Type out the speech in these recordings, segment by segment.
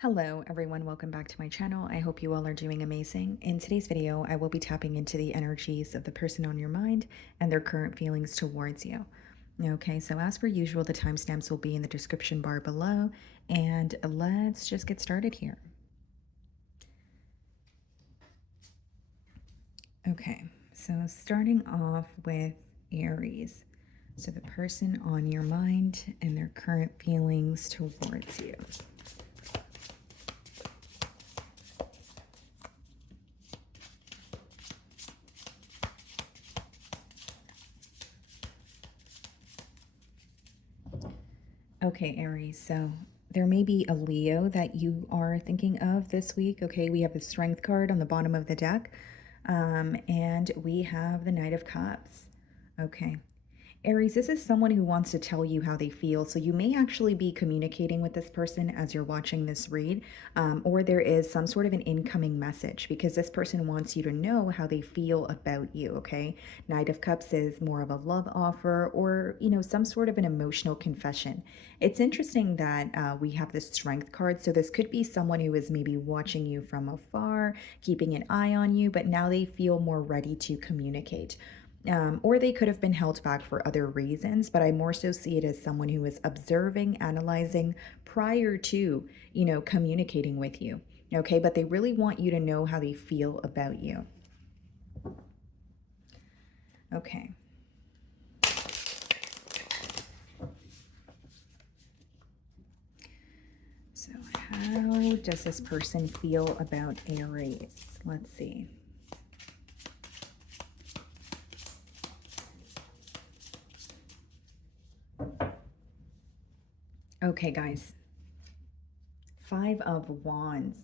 Hello everyone, welcome back to my channel. I hope you all are doing amazing. In today's video, I will be tapping into the energies of the person on your mind and their current feelings towards you. Okay, so as per usual, the timestamps will be in the description bar below, and let's just get started here. Okay, so starting off with Aries. So the person on your mind and their current feelings towards you. Okay, Aries, so there may be a Leo that you are thinking of this week. Okay, we have the Strength card on the bottom of the deck, and we have the Knight of Cups. Okay, Aries, this is someone who wants to tell you how they feel. So you may actually be communicating with this person as you're watching this read, or there is some sort of an incoming message because this person wants you to know how they feel about you, okay? Knight of Cups is more of a love offer or, some sort of an emotional confession. It's interesting that we have the Strength card. So this could be someone who is maybe watching you from afar, keeping an eye on you, but now they feel more ready to communicate. Or they could have been held back for other reasons, but I more so see it as someone who is observing, analyzing prior to, communicating with you. Okay, but they really want you to know how they feel about you. Okay. So how does this person feel about Aries? Let's see. Okay, guys. 5 of Wands.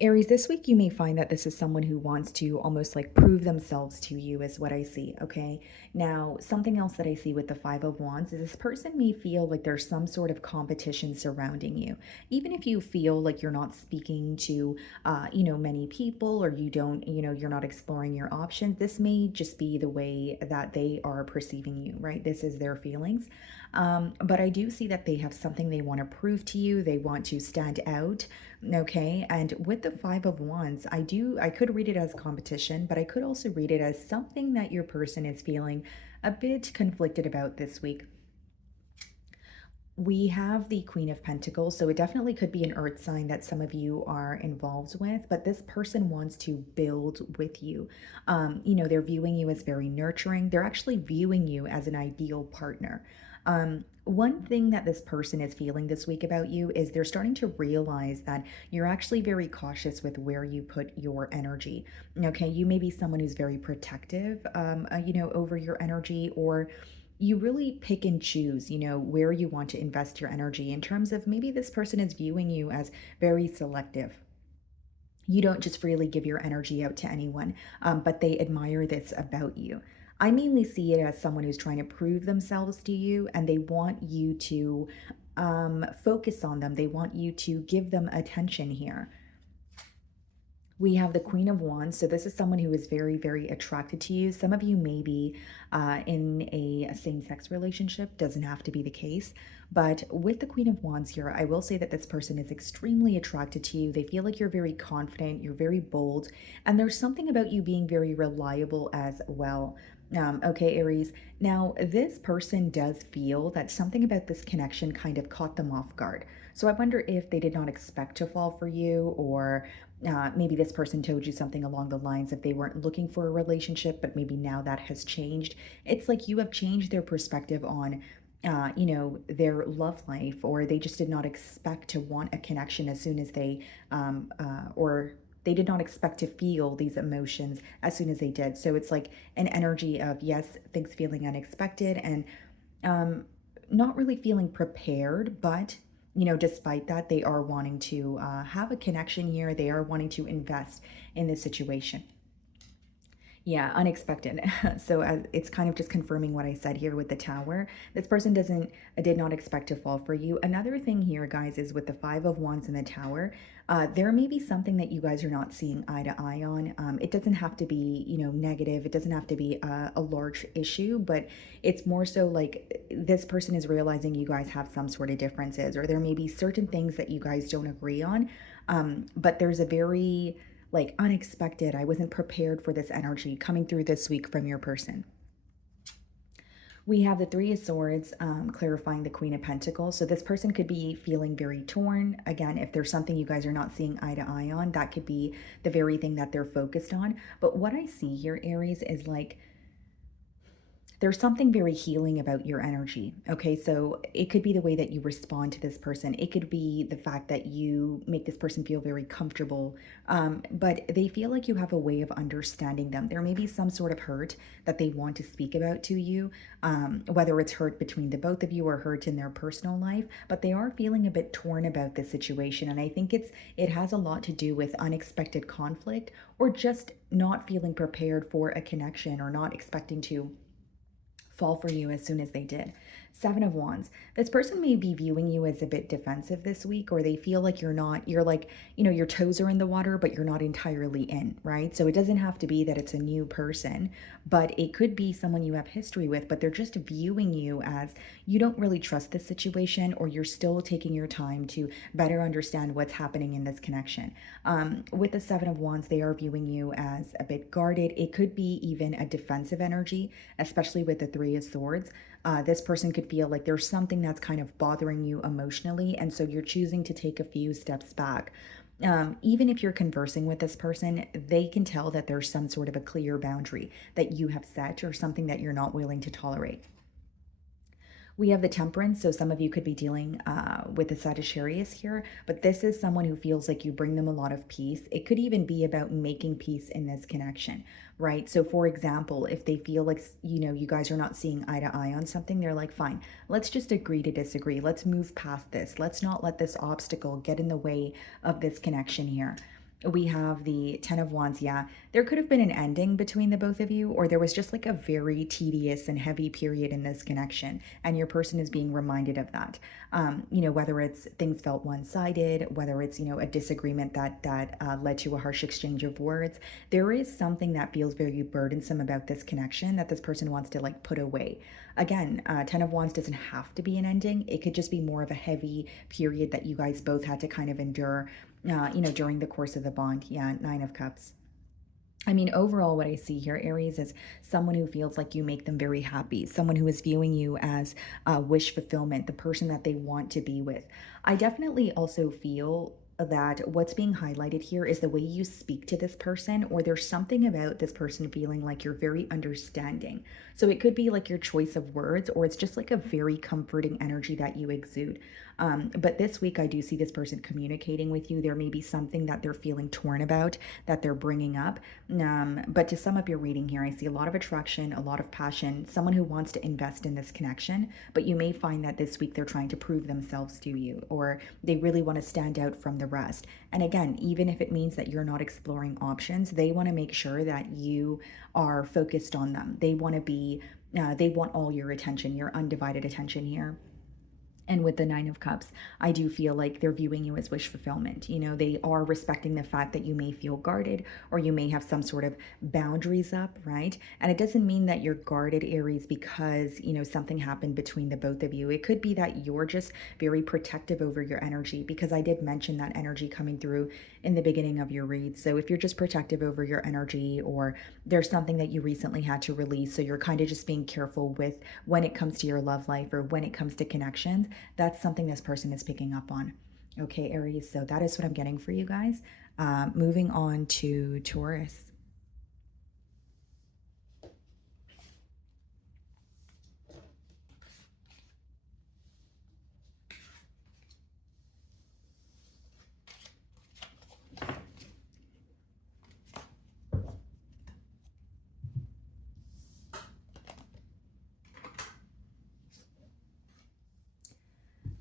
Aries, this week you may find that this is someone who wants to almost like prove themselves to you, is what I see, okay? Now, something else that I see with the 5 of Wands is this person may feel like there's some sort of competition surrounding you. Even if you feel like you're not speaking to, many people or you don't, you're not exploring your options, this may just be the way that they are perceiving you, right? This is their feelings. But I do see that they have something they want to prove to you. They want to stand out. Okay. And with the 5 of Wands, I could read it as competition, but I could also read it as something that your person is feeling a bit conflicted about this week. We have the Queen of Pentacles, so it definitely could be an earth sign that some of you are involved with, but this person wants to build with you. They're viewing you as very nurturing. They're actually viewing you as an ideal partner. One thing that this person is feeling this week about you is they're starting to realize that you're actually very cautious with where you put your energy. Okay, you may be someone who's very protective, over your energy, or you really pick and choose, where you want to invest your energy in terms of maybe this person is viewing you as very selective. You don't just freely give your energy out to anyone, but they admire this about you. I mainly see it as someone who's trying to prove themselves to you and they want you to focus on them. They want you to give them attention here. We have the Queen of Wands. So this is someone who is very, very attracted to you. Some of you may be in a same-sex relationship. Doesn't have to be the case. But with the Queen of Wands here, I will say that this person is extremely attracted to you. They feel like you're very confident, you're very bold, and there's something about you being very reliable as well. Okay, Aries. Now, this person does feel that something about this connection kind of caught them off guard. So I wonder if they did not expect to fall for you, or maybe this person told you something along the lines of they weren't looking for a relationship, but maybe now that has changed. It's like you have changed their perspective on, their love life, or they just did not expect to want a connection as soon as or they did not expect to feel these emotions as soon as they did. So it's like an energy of, yes, things feeling unexpected and not really feeling prepared, but despite that, they are wanting to have a connection here. They are wanting to invest in this situation. Yeah, unexpected. So it's kind of just confirming what I said here with the tower. This person did not expect to fall for you. Another thing here, guys, is with the Five of Wands and the tower. There may be something that you guys are not seeing eye to eye on. It doesn't have to be, negative. It doesn't have to be a large issue, but it's more so like this person is realizing you guys have some sort of differences, or there may be certain things that you guys don't agree on. But there's a very like unexpected, I wasn't prepared for this energy coming through this week from your person. We have the Three of Swords, clarifying the Queen of Pentacles. So this person could be feeling very torn. Again, if there's something you guys are not seeing eye to eye on, that could be the very thing that they're focused on. But what I see here, Aries, is like there's something very healing about your energy. Okay, so it could be the way that you respond to this person. It could be the fact that you make this person feel very comfortable, but they feel like you have a way of understanding them. There may be some sort of hurt that they want to speak about to you, whether it's hurt between the both of you or hurt in their personal life, but they are feeling a bit torn about the situation. And I think it has a lot to do with unexpected conflict or just not feeling prepared for a connection or not expecting to fall for you as soon as they did. Seven of Wands. This person may be viewing you as a bit defensive this week, or they feel like you're like, your toes are in the water, but you're not entirely in, right? So it doesn't have to be that it's a new person, but it could be someone you have history with, but they're just viewing you as you don't really trust this situation, or you're still taking your time to better understand what's happening in this connection. With the Seven of Wands, they are viewing you as a bit guarded. It could be even a defensive energy, especially with the Three of Swords. This person could feel like there's something that's kind of bothering you emotionally, and so you're choosing to take a few steps back. Even if you're conversing with this person, they can tell that there's some sort of a clear boundary that you have set or something that you're not willing to tolerate. We have the Temperance, so some of you could be dealing with the Sagittarius here, but this is someone who feels like you bring them a lot of peace. It could even be about making peace in this connection, right? So for example, if they feel like, you guys are not seeing eye to eye on something, they're like, fine, let's just agree to disagree. Let's move past this. Let's not let this obstacle get in the way of this connection here. We have the Ten of Wands. Yeah, there could have been an ending between the both of you, or there was just like a very tedious and heavy period in this connection, and your person is being reminded of that. Whether it's things felt one-sided, whether it's a disagreement that led to a harsh exchange of words, there is something that feels very burdensome about this connection that this person wants to like put away. Again, Ten of Wands doesn't have to be an ending. It could just be more of a heavy period that you guys both had to kind of endure during the course of the bond. Yeah, Nine of Cups. I mean, overall, what I see here, Aries, is someone who feels like you make them very happy, someone who is viewing you as wish fulfillment, the person that they want to be with. I definitely also feel that what's being highlighted here is the way you speak to this person, or there's something about this person feeling like you're very understanding. So it could be like your choice of words, or it's just like a very comforting energy that you exude. But this week, I do see this person communicating with you. There may be something that they're feeling torn about that they're bringing up. But to sum up your reading here, I see a lot of attraction, a lot of passion, someone who wants to invest in this connection, but you may find that this week they're trying to prove themselves to you, or they really want to stand out from the rest. And again, even if it means that you're not exploring options, they want to make sure that you are focused on them. They want all your attention, your undivided attention here. And with the Nine of Cups, I do feel like they're viewing you as wish fulfillment. They are respecting the fact that you may feel guarded, or you may have some sort of boundaries up, right? And it doesn't mean that you're guarded, Aries, because, something happened between the both of you. It could be that you're just very protective over your energy, because I did mention that energy coming through in the beginning of your read. So if you're just protective over your energy, or there's something that you recently had to release, so you're kind of just being careful with when it comes to your love life or when it comes to connections, that's something this person is picking up on. Okay, Aries, so that is what I'm getting for you guys. Moving on to Taurus.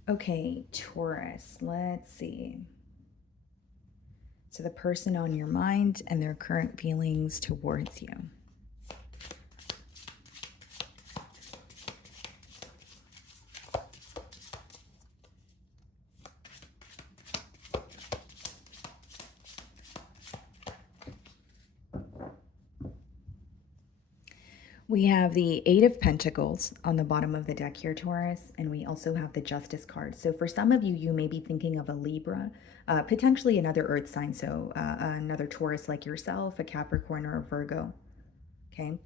Okay, Taurus, let's see. So the person on your mind and their current feelings towards you. We have the Eight of Pentacles on the bottom of the deck here, Taurus, and we also have the Justice card. So for some of you, you may be thinking of a Libra, potentially another Earth sign, so another Taurus like yourself, a Capricorn or a Virgo. Okay.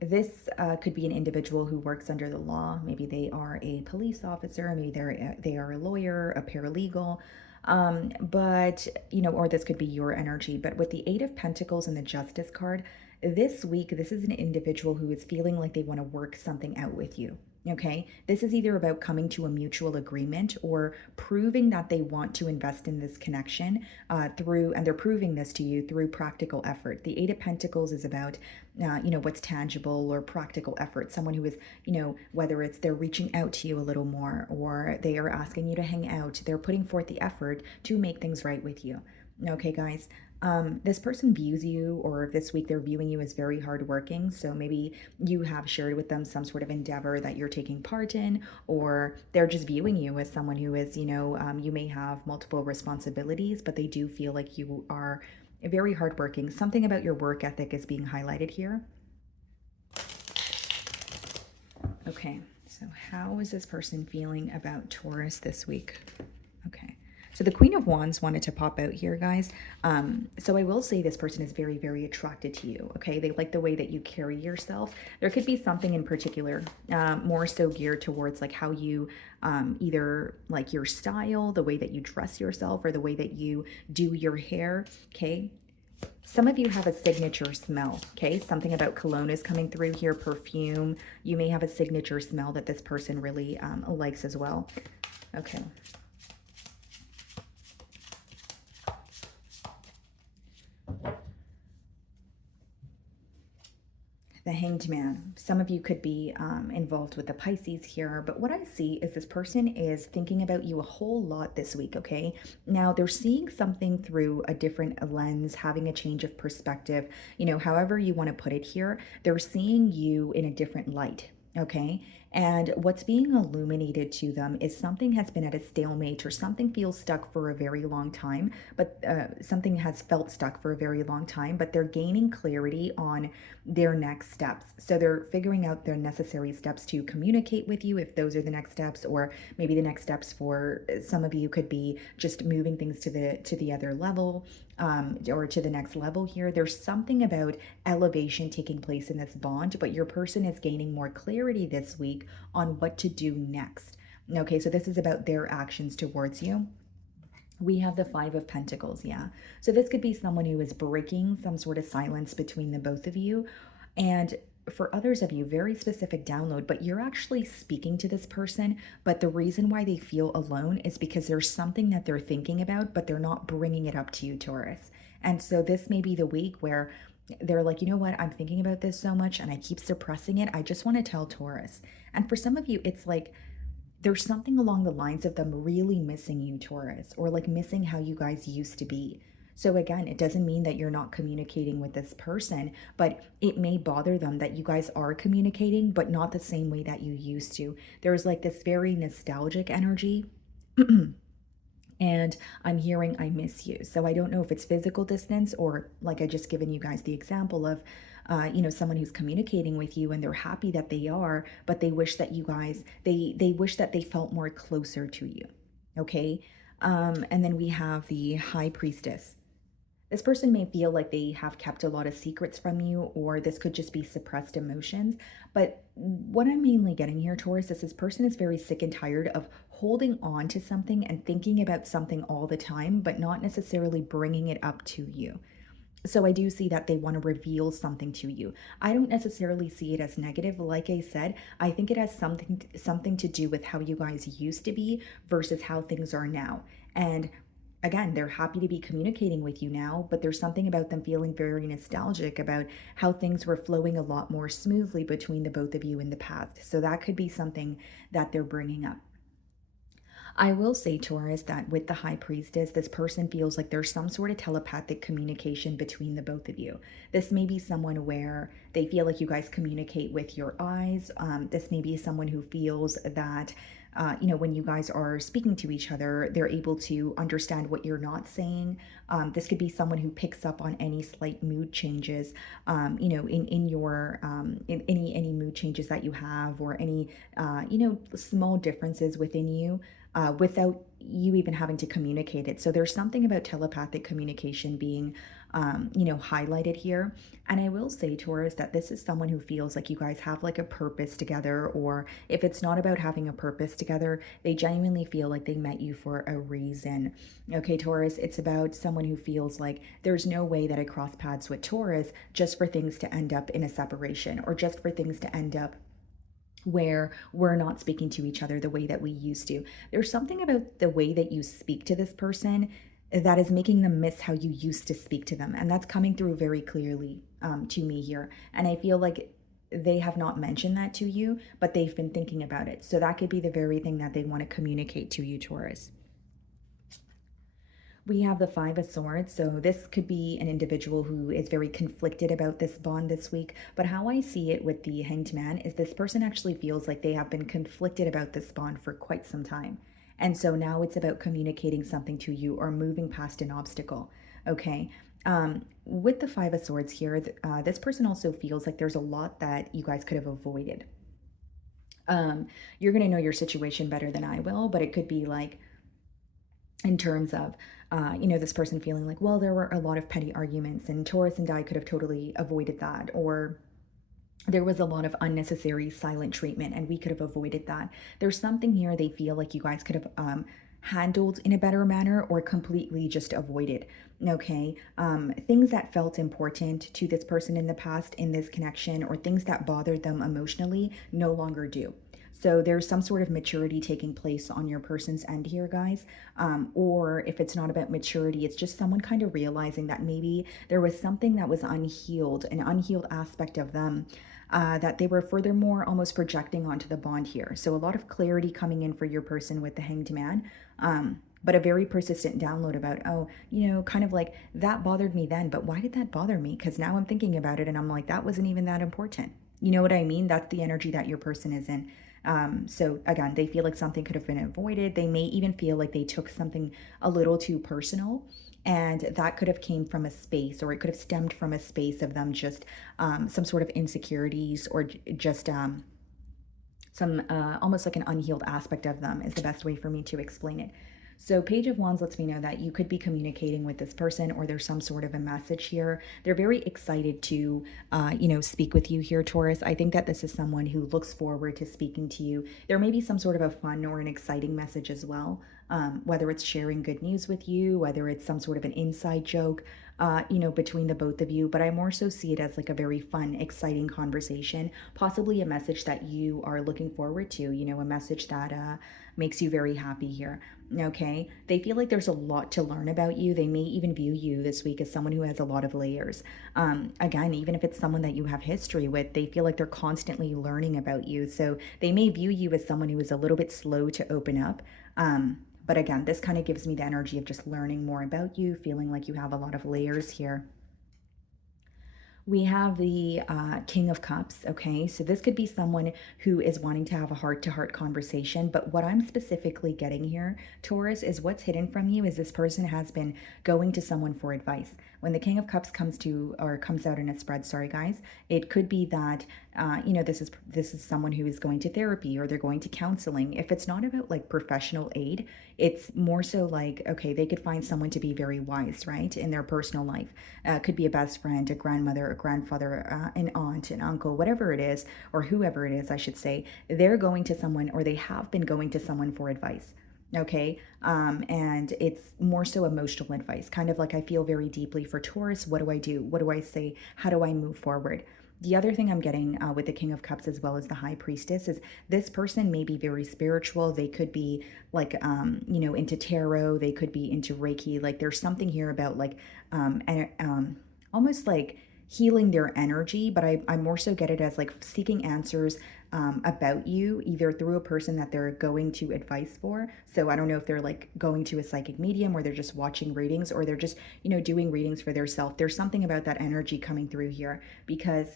This could be an individual who works under the law. Maybe they are a police officer. Maybe they are a lawyer, a paralegal. But you know, or this could be your energy. But with the Eight of Pentacles and the Justice card, this week, this is an individual who is feeling like they want to work something out with you. Okay, this is either about coming to a mutual agreement or proving that they want to invest in this connection and they're proving this to you through practical effort. The Eight of Pentacles is about, what's tangible or practical effort. Someone who is, whether it's they're reaching out to you a little more or they are asking you to hang out, they're putting forth the effort to make things right with you. Okay, guys, this person views you, or this week they're viewing you as very hardworking. So maybe you have shared with them some sort of endeavor that you're taking part in, or they're just viewing you as someone who is, you may have multiple responsibilities, but they do feel like you are very hardworking. Something about your work ethic is being highlighted here. Okay, so how is this person feeling about Taurus this week? Okay. So the Queen of Wands wanted to pop out here, guys. So I will say this person is very, very attracted to you, okay? They like the way that you carry yourself. There could be something in particular, more so geared towards like how you, either like your style, the way that you dress yourself, or the way that you do your hair, okay? Some of you have a signature smell, okay? Something about cologne is coming through here, perfume. You may have a signature smell that this person really likes as well. Okay. The Hanged Man. Some of you could be involved with the Pisces here, but what I see is this person is thinking about you a whole lot this week, okay? Now, they're seeing something through a different lens, having a change of perspective, however you want to put it here. They're seeing you in a different light, okay? And what's being illuminated to them is something has been at a stalemate or something feels stuck for a very long time, but something has felt stuck for a very long time, but they're gaining clarity on their next steps. So they're figuring out their necessary steps to communicate with you, if those are the next steps, or maybe the next steps for some of you could be just moving things to the other level, or to the next level here. There's something about elevation taking place in this bond, but your person is gaining more clarity this week on what to do next. Okay, so this is about their actions towards you. We have the Five of Pentacles, yeah. So this could be someone who is breaking some sort of silence between the both of you. And for others of you, very specific download, but you're actually speaking to this person. But the reason why they feel alone is because there's something that they're thinking about, but they're not bringing it up to you, Taurus. And so this may be the week where they're like, you know what, I'm thinking about this so much and I keep suppressing it. I just want to tell Taurus. And for some of you, it's like, there's something along the lines of them really missing you, Taurus, or like missing how you guys used to be. So again, it doesn't mean that you're not communicating with this person, but it may bother them that you guys are communicating, but not the same way that you used to. There's like this very nostalgic energy. And I'm hearing I miss you. So I don't know if it's physical distance or like I just given you guys the example of, someone who's communicating with you and they're happy that they are, but they wish that you guys, they wish that they felt more closer to you. Okay. And then we have the High Priestess. This person may feel like they have kept a lot of secrets from you, or this could just be suppressed emotions. But what I'm mainly getting here, Taurus, is this person is very sick and tired of holding on to something and thinking about something all the time, but not necessarily bringing it up to you. So I do see that they want to reveal something to you. I don't necessarily see it as negative. Like I said, I think it has something to do with how you guys used to be versus how things are now. And again, they're happy to be communicating with you now, but there's something about them feeling very nostalgic about how things were flowing a lot more smoothly between the both of you in the past. So that could be something that they're bringing up. I will say, Taurus, that with the High Priestess, this person feels like there's some sort of telepathic communication between the both of you. This may be someone where they feel like you guys communicate with your eyes. This may be someone who feels that when you guys are speaking to each other, they're able to understand what you're not saying. This could be someone who picks up on any slight mood changes, in your in any mood changes that you have, or any small differences within you, without you even having to communicate it. So there's something about telepathic communication being, highlighted here. And I will say, Taurus, that this is someone who feels like you guys have like a purpose together, or if it's not about having a purpose together, they genuinely feel like they met you for a reason. Okay, Taurus, it's about someone who feels like there's no way that I cross paths with Taurus just for things to end up in a separation, or just for things to end up where we're not speaking to each other the way that we used to. There's something about the way that you speak to this person that is making them miss how you used to speak to them. And that's coming through very clearly to me here. And I feel like they have not mentioned that to you, but they've been thinking about it. So that could be the very thing that they want to communicate to you, Taurus. We have the Five of Swords. So this could be an individual who is very conflicted about this bond this week. But how I see it with the Hanged Man is this person actually feels like they have been conflicted about this bond for quite some time. And so now it's about communicating something to you or moving past an obstacle. Okay. With the Five of Swords here, this person also feels like there's a lot that you guys could have avoided. You're going to know your situation better than I will, but it could be like, in terms of this person feeling like, well, there were a lot of petty arguments and Taurus and I could have totally avoided that, or there was a lot of unnecessary silent treatment and we could have avoided that. There's something here they feel like you guys could have handled in a better manner, or completely just avoided. Okay. Things that felt important to this person in the past in this connection, or things that bothered them emotionally, no longer do. So there's some sort of maturity taking place on your person's end here, guys. Or if it's not about maturity, it's just someone kind of realizing that maybe there was something that was unhealed, an unhealed aspect of them, that they were furthermore almost projecting onto the bond here. So a lot of clarity coming in for your person with the Hanged Man. But a very persistent download about, oh, kind of like, that bothered me then, but why did that bother me? Because now I'm thinking about it and I'm like, that wasn't even that important. You know what I mean? That's the energy that your person is in. So again, they feel like something could have been avoided. They may even feel like they took something a little too personal, and that could have came from a space, or it could have stemmed from a space of them just some sort of insecurities, or just some almost like an unhealed aspect of them is the best way for me to explain it. So Page of Wands lets me know that you could be communicating with this person, or there's some sort of a message here. They're very excited to, speak with you here, Taurus. I think that this is someone who looks forward to speaking to you. There may be some sort of a fun or an exciting message as well, whether it's sharing good news with you, whether it's some sort of an inside joke, between the both of you. But I more so see it as like a very fun, exciting conversation, possibly a message that you are looking forward to, a message that makes you very happy here. Okay. They feel like there's a lot to learn about you. They may even view you this week as someone who has a lot of layers. Again, even if it's someone that you have history with, they feel like they're constantly learning about you. So they may view you as someone who is a little bit slow to open up. But again, this kind of gives me the energy of just learning more about you, feeling like you have a lot of layers here. We have the King of Cups, okay? So this could be someone who is wanting to have a heart-to-heart conversation, but what I'm specifically getting here, Taurus, is what's hidden from you is this person has been going to someone for advice. When the King of Cups comes out in a spread, sorry guys, it could be that this is someone who is going to therapy, or they're going to counseling. If it's not about like professional aid, it's more so like, okay, they could find someone to be very wise, right, in their personal life. Could be a best friend, a grandmother, a grandfather, an aunt, an uncle, whatever it is, or whoever it is, I should say. They're going to someone, or they have been going to someone for advice. Okay. And it's more so emotional advice, kind of like, I feel very deeply for Taurus. What do I do? What do I say? How do I move forward? The other thing I'm getting with the King of Cups as well as the High Priestess is this person may be very spiritual. They could be like, into tarot. They could be into Reiki. Like there's something here about like, almost like healing their energy, but I more so get it as like seeking answers about you, either through a person that they're going to advice for. So I don't know if they're like going to a psychic medium, or they're just watching readings, or they're just, doing readings for their self. There's something about that energy coming through here, because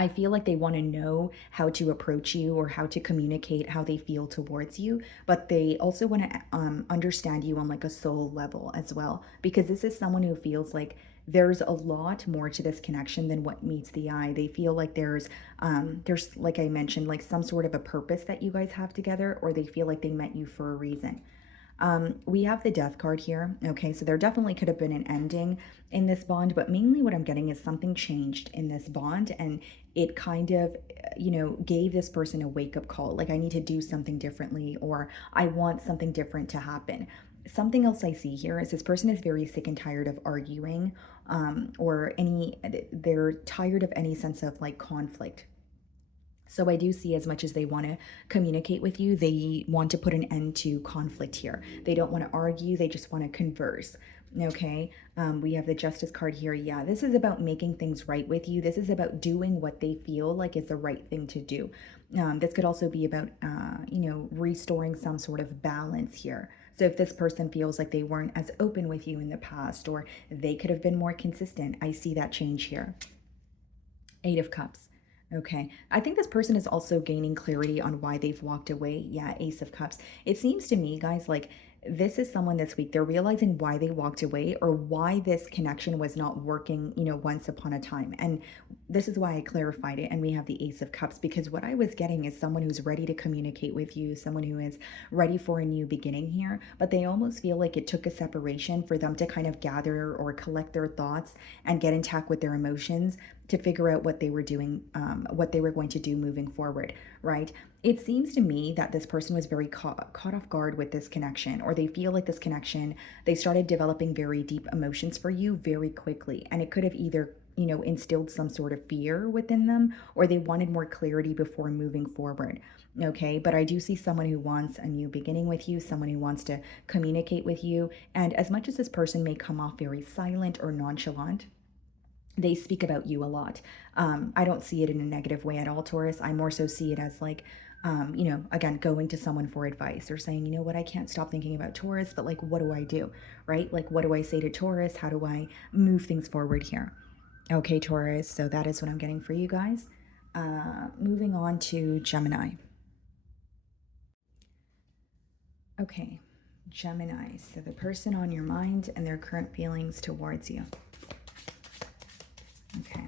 I feel like they want to know how to approach you or how to communicate how they feel towards you, but they also want to understand you on like a soul level as well, because this is someone who feels like there's a lot more to this connection than what meets the eye. They feel like there's like I mentioned, like some sort of a purpose that you guys have together, or they feel like they met you for a reason. We have the death card here. Okay, so there definitely could have been an ending in this bond, but mainly what I'm getting is something changed in this bond, and it kind of, gave this person a wake up call. Like, I need to do something differently, or I want something different to happen. Something else I see here is this person is very sick and tired of arguing, they're tired of any sense of like conflict. So I do see, as much as they want to communicate with you, they want to put an end to conflict here. They don't want to argue, they just want to converse. Okay, we have the Justice card here. Yeah, this is about making things right with you. This is about doing what they feel like is the right thing to do. This could also be about, restoring some sort of balance here. So if this person feels like they weren't as open with you in the past, or they could have been more consistent, I see that change here. Eight of Cups. Okay. I think this person is also gaining clarity on why they've walked away. Yeah, Ace of Cups. It seems to me, guys, like this is someone this week, they're realizing why they walked away, or why this connection was not working, once upon a time. And this is why I clarified it. And we have the Ace of Cups, because what I was getting is someone who's ready to communicate with you, someone who is ready for a new beginning here, but they almost feel like it took a separation for them to kind of gather or collect their thoughts and get in touch with their emotions to figure out what they were doing, what they were going to do moving forward, right? It seems to me that this person was very caught off guard with this connection, or they feel like this connection, they started developing very deep emotions for you very quickly. And it could have either, instilled some sort of fear within them, or they wanted more clarity before moving forward. Okay, but I do see someone who wants a new beginning with you, someone who wants to communicate with you. And as much as this person may come off very silent or nonchalant, they speak about you a lot. I don't see it in a negative way at all, Taurus. I more so see it as like, again, going to someone for advice, or saying, you know what, I can't stop thinking about Taurus, but like, what do I do? Right? Like, what do I say to Taurus? How do I move things forward here? Okay, Taurus. So that is what I'm getting for you guys. Moving on to Gemini. Okay, Gemini. So the person on your mind and their current feelings towards you. Okay.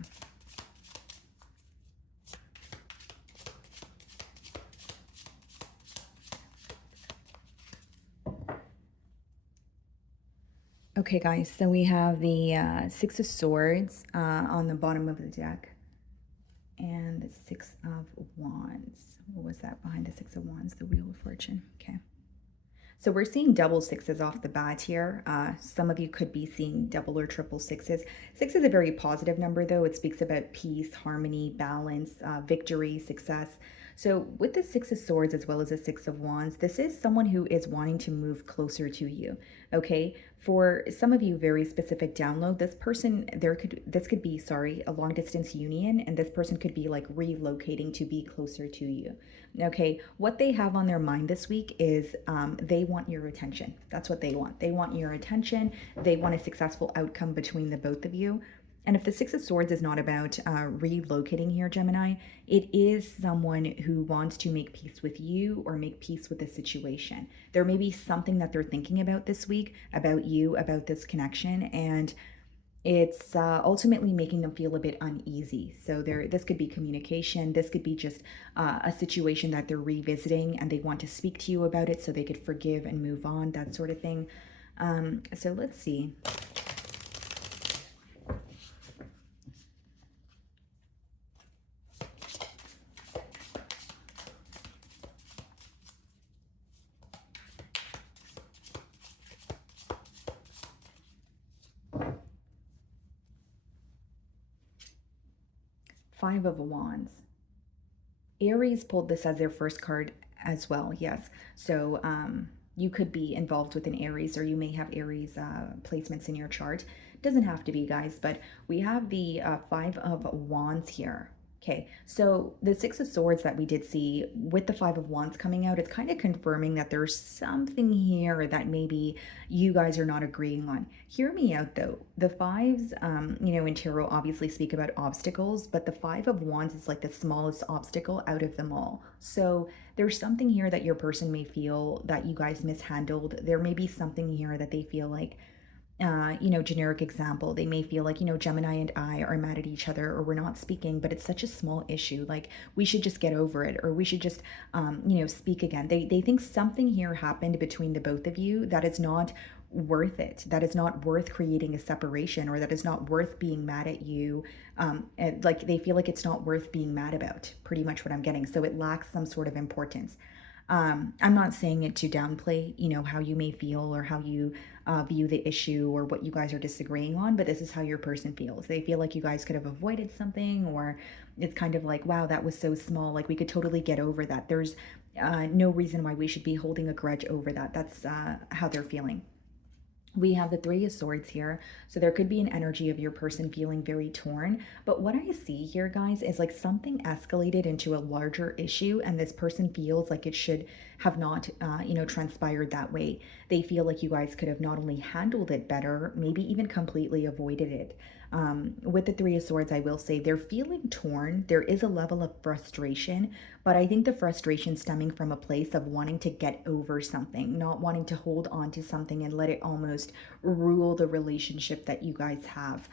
Okay, guys, so we have the Six of Swords on the bottom of the deck, and the Six of Wands. What was that behind the Six of Wands? The Wheel of Fortune. Okay. So we're seeing double sixes off the bat here. Some of you could be seeing double or triple sixes. Six is a very positive number, though. It speaks about peace, harmony, balance, victory, success. So with the Six of Swords as well as the Six of Wands, this is someone who is wanting to move closer to you. Okay, for some of you, very specific download. This could be, sorry, a long distance union, and this person could be like relocating to be closer to you. Okay, what they have on their mind this week is they want your attention. That's what they want. They want your attention. They want a successful outcome between the both of you. And if the Six of Swords is not about relocating here, Gemini, it is someone who wants to make peace with you or make peace with the situation. There may be something that they're thinking about this week, about you, about this connection, and it's ultimately making them feel a bit uneasy. So this could be communication. This could be just a situation that they're revisiting, and they want to speak to you about it so they could forgive and move on, that sort of thing. So let's see. Five of Wands. Aries pulled this as their first card as well, yes. So you could be involved with an Aries, or you may have Aries placements in your chart. Doesn't have to be, guys, but we have the Five of Wands here. Okay, so the Six of Swords that we did see with the Five of Wands coming out, it's kind of confirming that there's something here that maybe you guys are not agreeing on. Hear me out though. The fives, in tarot obviously speak about obstacles, but the Five of Wands is like the smallest obstacle out of them all. So there's something here that your person may feel that you guys mishandled. There may be something here that they feel like generic example, they may feel like, Gemini and I are mad at each other or we're not speaking, but it's such a small issue. Like we should just get over it or we should just, speak again. They think something here happened between the both of you that is not worth it, that is not worth creating a separation, or that is not worth being mad at you. And like they feel like it's not worth being mad about, pretty much what I'm getting. So it lacks some sort of importance. I'm not saying it to downplay, how you may feel or how you view the issue or what you guys are disagreeing on, but this is how your person feels. They feel like you guys could have avoided something, or it's kind of like, wow, that was so small. Like we could totally get over that. There's no reason why we should be holding a grudge over that. That's how they're feeling. We have the Three of Swords here. So there could be an energy of your person feeling very torn. But what I see here, guys, is like something escalated into a larger issue, and this person feels like it should have not, transpired that way. They feel like you guys could have not only handled it better, maybe even completely avoided it. With the Three of Swords, I will say they're feeling torn. There is a level of frustration, but I think the frustration stemming from a place of wanting to get over something, not wanting to hold on to something and let it almost rule the relationship that you guys have.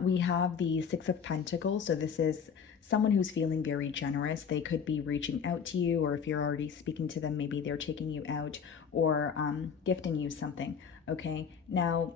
We have the Six of Pentacles. So this is someone who's feeling very generous. They could be reaching out to you, or if you're already speaking to them, maybe they're taking you out or gifting you something. Okay. Now,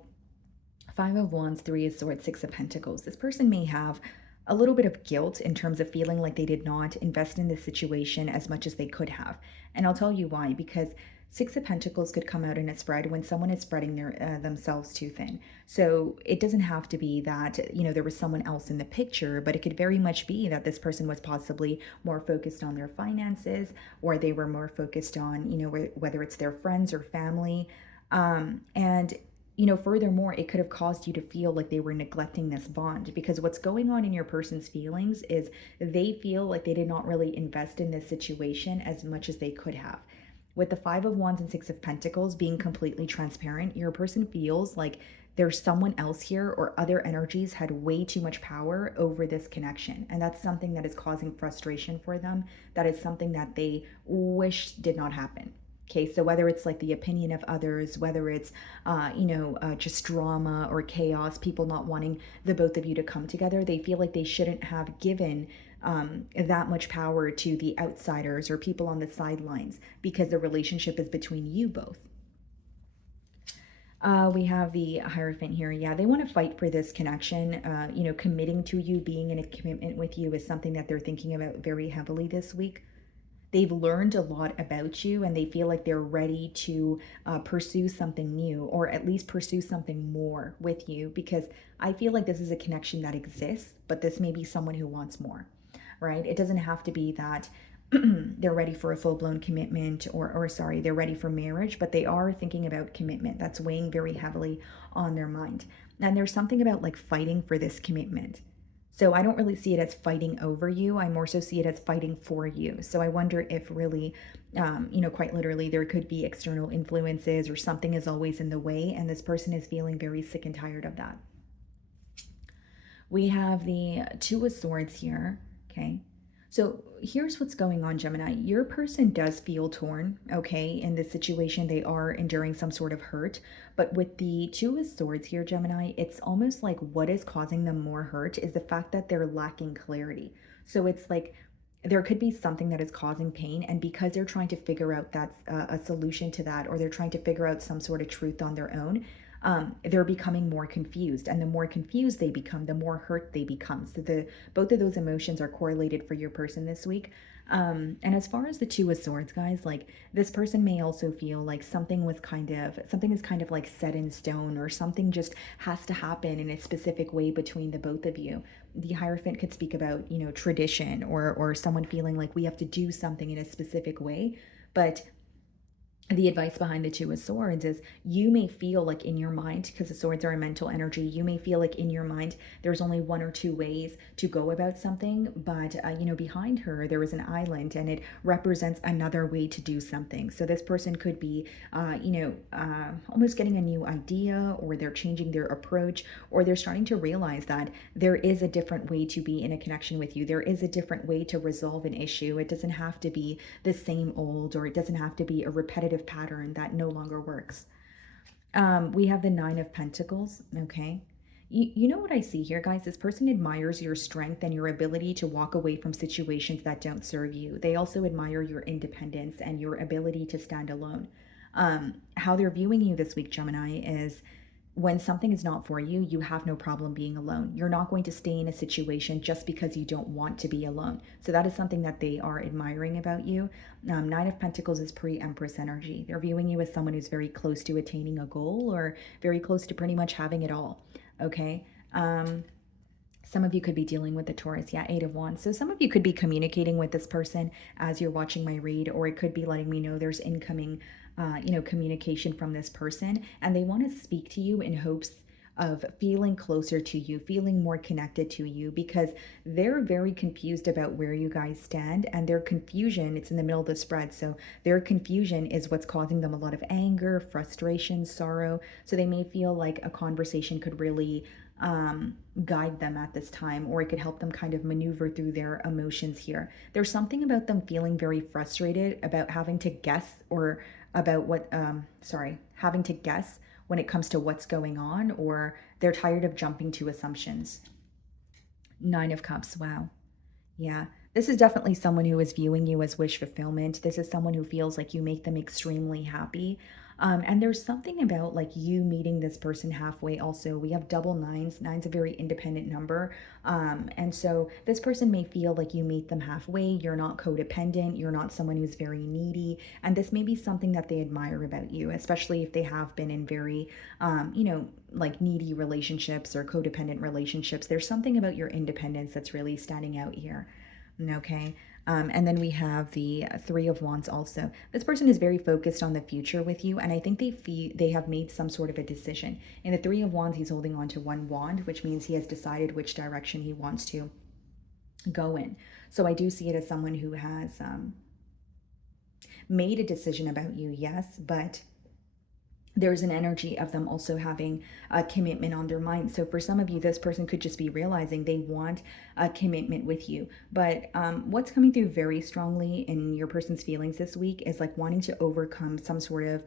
Five of Wands, Three of Swords, Six of Pentacles. This person may have a little bit of guilt in terms of feeling like they did not invest in this situation as much as they could have. And I'll tell you why, because Six of Pentacles could come out in a spread when someone is spreading themselves too thin. So it doesn't have to be that, there was someone else in the picture, but it could very much be that this person was possibly more focused on their finances, or they were more focused on, whether it's their friends or family. And furthermore, it could have caused you to feel like they were neglecting this bond, because what's going on in your person's feelings is they feel like they did not really invest in this situation as much as they could have. With the Five of Wands and Six of Pentacles being completely transparent, your person feels like there's someone else here, or other energies had way too much power over this connection. And that's something that is causing frustration for them. That is something that they wish did not happen. Okay, so whether it's like the opinion of others, whether it's, just drama or chaos, people not wanting the both of you to come together, they feel like they shouldn't have given that much power to the outsiders or people on the sidelines, because the relationship is between you both. We have the Hierophant here. Yeah, they want to fight for this connection. Committing to you, being in a commitment with you is something that they're thinking about very heavily this week. They've learned a lot about you, and they feel like they're ready to pursue something new, or at least pursue something more with you, because I feel like this is a connection that exists, but this may be someone who wants more, right? It doesn't have to be that they're ready for a full-blown commitment, or sorry, they're ready for marriage, but they are thinking about commitment. That's weighing very heavily on their mind. And there's something about like fighting for this commitment. So I don't really see it as fighting over you. I more so see it as fighting for you. So I wonder if really, quite literally, there could be external influences or something is always in the way, and this person is feeling very sick and tired of that. We have the Two of Swords here, okay? So here's what's going on, Gemini. Your person does feel torn, okay? In this situation, they are enduring some sort of hurt. But with the Two of Swords here, Gemini, it's almost like what is causing them more hurt is the fact that they're lacking clarity. So it's like there could be something that is causing pain, and because they're trying to figure out that's a solution to that, or they're trying to figure out some sort of truth on their own, they're becoming more confused, and the more confused they become, the more hurt they become. So both of those emotions are correlated for your person this week. And as far as the Two of Swords, guys, like this person may also feel like something is kind of like set in stone, or something just has to happen in a specific way between the both of you. The Hierophant could speak about, tradition, or someone feeling like we have to do something in a specific way. But the advice behind the Two of Swords is you may feel like in your mind, because the swords are a mental energy, you may feel like in your mind there's only one or two ways to go about something, but behind her there is an island and it represents another way to do something. So this person could be almost getting a new idea, or they're changing their approach, or they're starting to realize that there is a different way to be in a connection with you. There is a different way to resolve an issue. It doesn't have to be the same old, or it doesn't have to be a repetitive pattern that no longer works. We have the Nine of Pentacles. Okay. You know what I see here, guys? This person admires your strength and your ability to walk away from situations that don't serve you. They also admire your independence and your ability to stand alone. How they're viewing you this week, Gemini, is when something is not for you, you have no problem being alone. You're not going to stay in a situation just because you don't want to be alone. So that is something that they are admiring about you. Nine of Pentacles is pre-Empress energy. They're viewing you as someone who's very close to attaining a goal, or very close to pretty much having it all. Okay. Some of you could be dealing with the Taurus. Yeah, Eight of Wands. So some of you could be communicating with this person as you're watching my read, or it could be letting me know there's incoming communication from this person, and they want to speak to you in hopes of feeling closer to you, feeling more connected to you, because they're very confused about where you guys stand, and their confusion, it's in the middle of the spread, so their confusion is what's causing them a lot of anger, frustration, sorrow. So they may feel like a conversation could really guide them at this time, or it could help them kind of maneuver through their emotions here. There's something about them feeling very frustrated about having to guess, or about having to guess when it comes to what's going on, or they're tired of jumping to assumptions. Nine of Cups. Wow. Yeah. This is definitely someone who is viewing you as wish fulfillment. This is someone who feels like you make them extremely happy. And there's something about like you meeting this person halfway also. We have double nines. Nine's a very independent number. And so this person may feel like you meet them halfway. You're not codependent. You're not someone who's very needy. And this may be something that they admire about you, especially if they have been in very, like needy relationships or codependent relationships. There's something about your independence that's really standing out here. Okay. And then we have the Three of Wands also. This person is very focused on the future with you, and I think they have made some sort of a decision. In the Three of Wands, he's holding on to one wand, which means he has decided which direction he wants to go in. So I do see it as someone who has made a decision about you, yes, but there's an energy of them also having a commitment on their mind. So for some of you, this person could just be realizing they want a commitment with you. But what's coming through very strongly in your person's feelings this week is like wanting to overcome some sort of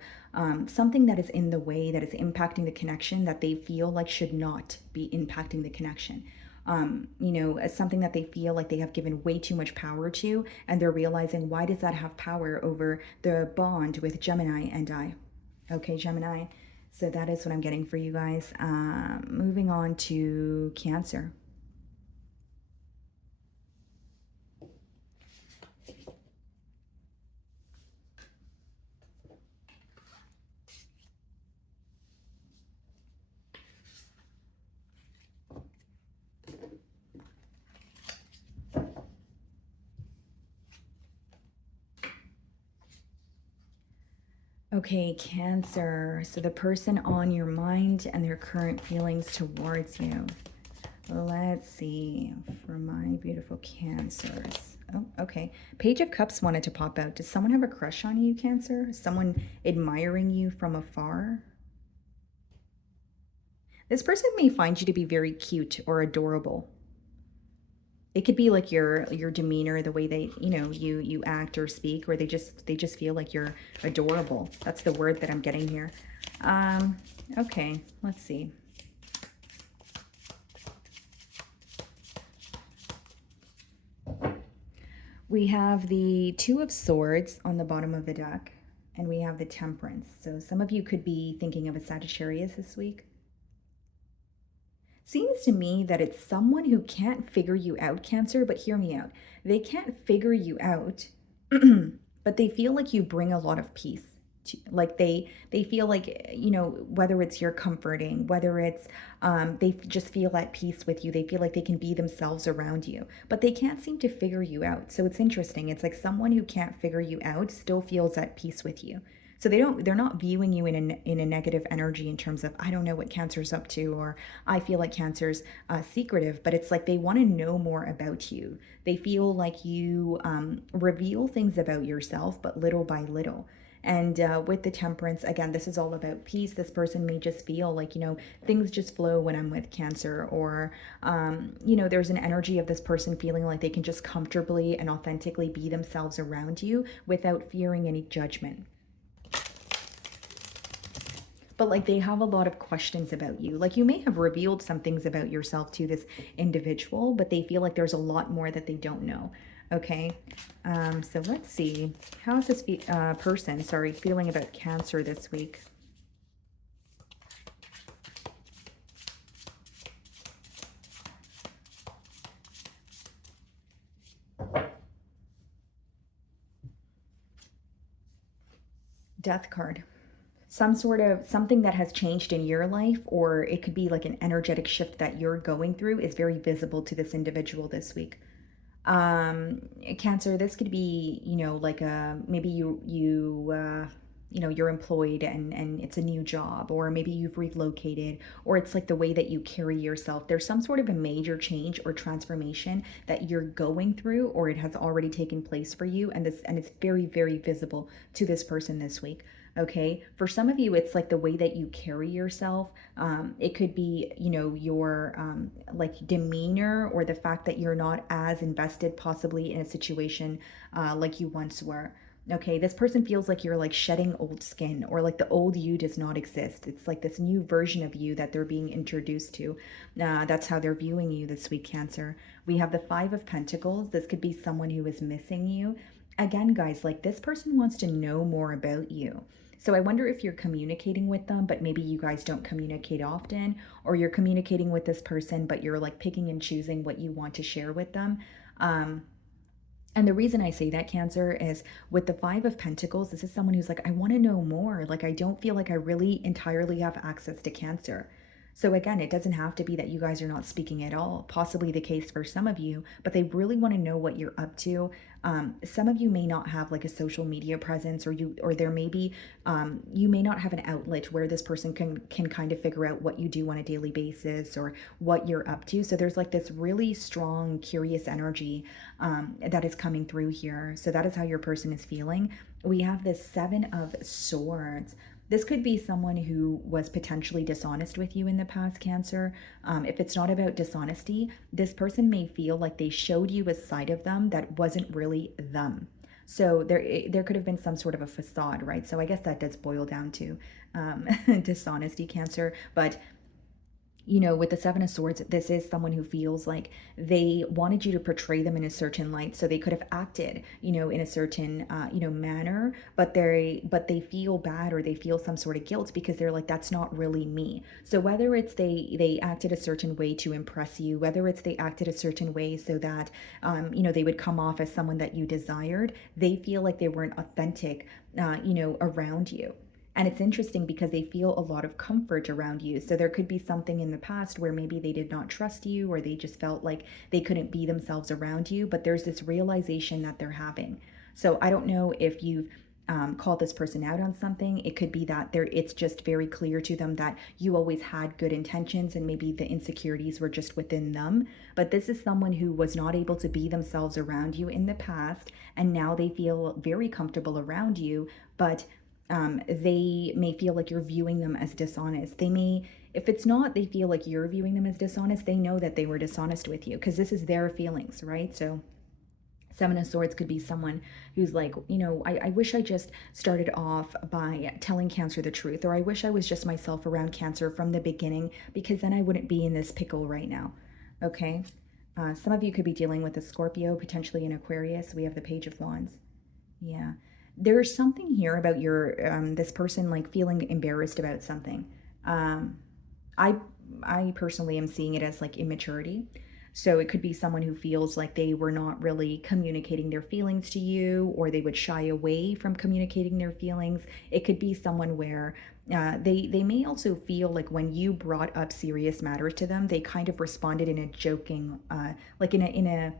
something that is in the way, that is impacting the connection, that they feel like should not be impacting the connection. As something that they feel like they have given way too much power to, and they're realizing, why does that have power over the bond with Gemini and I? Okay, Gemini. So that is what I'm getting for you guys. Moving on to Cancer. Okay, Cancer. So the person on your mind and their current feelings towards you. Let's see, for my beautiful Cancers. Oh, okay. Page of Cups wanted to pop out. Does someone have a crush on you, Cancer? Someone admiring you from afar? This person may find you to be very cute or adorable. It could be like your demeanor, the way they, you act or speak, or they just feel like you're adorable. That's the word that I'm getting here. Okay, let's see. We have the Two of Swords on the bottom of the deck, and we have the Temperance. So some of you could be thinking of a Sagittarius this week. Seems to me that it's someone who can't figure you out, Cancer, but hear me out. They can't figure you out, but they feel like you bring a lot of peace. Like they feel like, whether it's you're comforting, whether it's they just feel at peace with you. They feel like they can be themselves around you, but they can't seem to figure you out. So it's interesting. It's like someone who can't figure you out still feels at peace with you. So they're not viewing you in a negative energy in terms of, I don't know what Cancer's up to, or I feel like Cancer's secretive, but it's like they want to know more about you. They feel like you reveal things about yourself, but little by little. And with the Temperance, again, this is all about peace. This person may just feel like, things just flow when I'm with Cancer, or, there's an energy of this person feeling like they can just comfortably and authentically be themselves around you without fearing any judgment. But like they have a lot of questions about you. Like you may have revealed some things about yourself to this individual, but they feel like there's a lot more that they don't know. Okay, so let's see. How is this person, sorry, feeling about Cancer this week? Death card. Some sort of something that has changed in your life, or it could be like an energetic shift that you're going through, is very visible to this individual this week. Cancer, this could be, like maybe you're employed and it's a new job, or maybe you've relocated, or it's like the way that you carry yourself. There's some sort of a major change or transformation that you're going through, or it has already taken place for you, and it's very, very visible to this person this week. Okay, for some of you it's like the way that you carry yourself. It could be, your like demeanor, or the fact that you're not as invested possibly in a situation like you once were. Okay, this person feels like you're like shedding old skin, or like the old you does not exist. It's like this new version of you that they're being introduced to. That's how they're viewing you this week, Cancer. We have the Five of Pentacles. This could be someone who is missing you. Again, guys, like this person wants to know more about you. So I wonder if you're communicating with them, but maybe you guys don't communicate often, or you're communicating with this person, but you're like picking and choosing what you want to share with them. And the reason I say that, Cancer, is with the Five of Pentacles, this is someone who's like, I want to know more. Like, I don't feel like I really entirely have access to Cancer. So again, it doesn't have to be that you guys are not speaking at all. Possibly the case for some of you, but they really want to know what you're up to. Some of you may not have like a social media presence, or there may be, you may not have an outlet where this person can kind of figure out what you do on a daily basis, or what you're up to. So there's like this really strong, curious energy that is coming through here. So that is how your person is feeling. We have this Seven of Swords. This could be someone who was potentially dishonest with you in the past, Cancer. If it's not about dishonesty, this person may feel like they showed you a side of them that wasn't really them. So there could have been some sort of a facade, right? So I guess that does boil down to dishonesty, Cancer. But with the Seven of Swords, this is someone who feels like they wanted you to portray them in a certain light, so they could have acted, in a certain, manner, but they feel bad, or they feel some sort of guilt, because they're like, that's not really me. So whether it's they acted a certain way to impress you, whether it's they acted a certain way so that, they would come off as someone that you desired, they feel like they weren't authentic, around you. And it's interesting because they feel a lot of comfort around you. So there could be something in the past where maybe they did not trust you, or they just felt like they couldn't be themselves around you, but there's this realization that they're having. So I don't know if you've called this person out on something. It could be that it's just very clear to them that you always had good intentions, and maybe the insecurities were just within them. But this is someone who was not able to be themselves around you in the past, and now they feel very comfortable around you, but they may feel like you're viewing them as dishonest. They may, if it's not, they feel like you're viewing them as dishonest. They know that they were dishonest with you, because this is their feelings, right? So Seven of Swords could be someone who's like, I wish I just started off by telling Cancer the truth, or I wish I was just myself around Cancer from the beginning, because then I wouldn't be in this pickle right now. Okay. Some of you could be dealing with a Scorpio, potentially an Aquarius. We have the Page of Wands. Yeah. There's something here about your this person like feeling embarrassed about something. I I personally am seeing it as like immaturity. So it could be someone who feels like they were not really communicating their feelings to you, or they would shy away from communicating their feelings. It could be someone where they may also feel like when you brought up serious matters to them, they kind of responded in a joking, like in a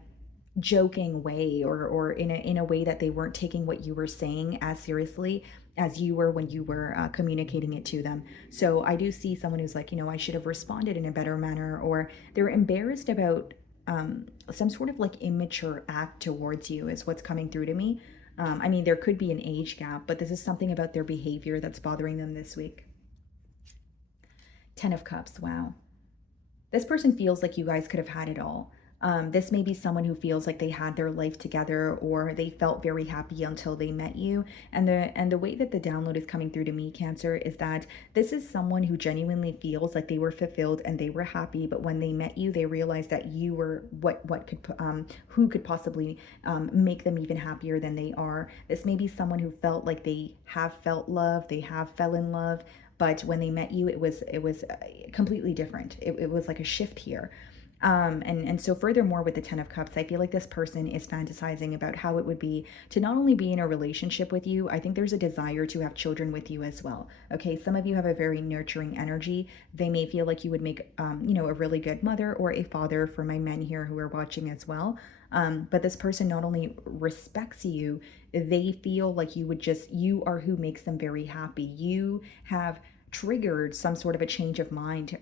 joking way, or in a way that they weren't taking what you were saying as seriously as you were when you were communicating it to them. So I do see someone who's like, I should have responded in a better manner, or they're embarrassed about some sort of like immature act towards you, is what's coming through to me. I mean, there could be an age gap, but this is something about their behavior that's bothering them this week. 10 of Cups. Wow. This person feels like you guys could have had it all. This may be someone who feels like they had their life together, or they felt very happy until they met you. And the way that the download is coming through to me, Cancer, is that this is someone who genuinely feels like they were fulfilled and they were happy, but when they met you, they realized that you were what could who could possibly make them even happier than they are. This may be someone who felt like they have felt love, they have fell in love, but when they met you, it was completely different. It was like a shift here. And so furthermore, with the 10 of Cups, I feel like this person is fantasizing about how it would be to not only be in a relationship with you. I think there's a desire to have children with you as well. Okay, some of you have a very nurturing energy. They may feel like you would make a really good mother or a father, for my men here who are watching as well. But this person not only respects you, they feel like you are who makes them very happy. You have triggered some sort of a change of mind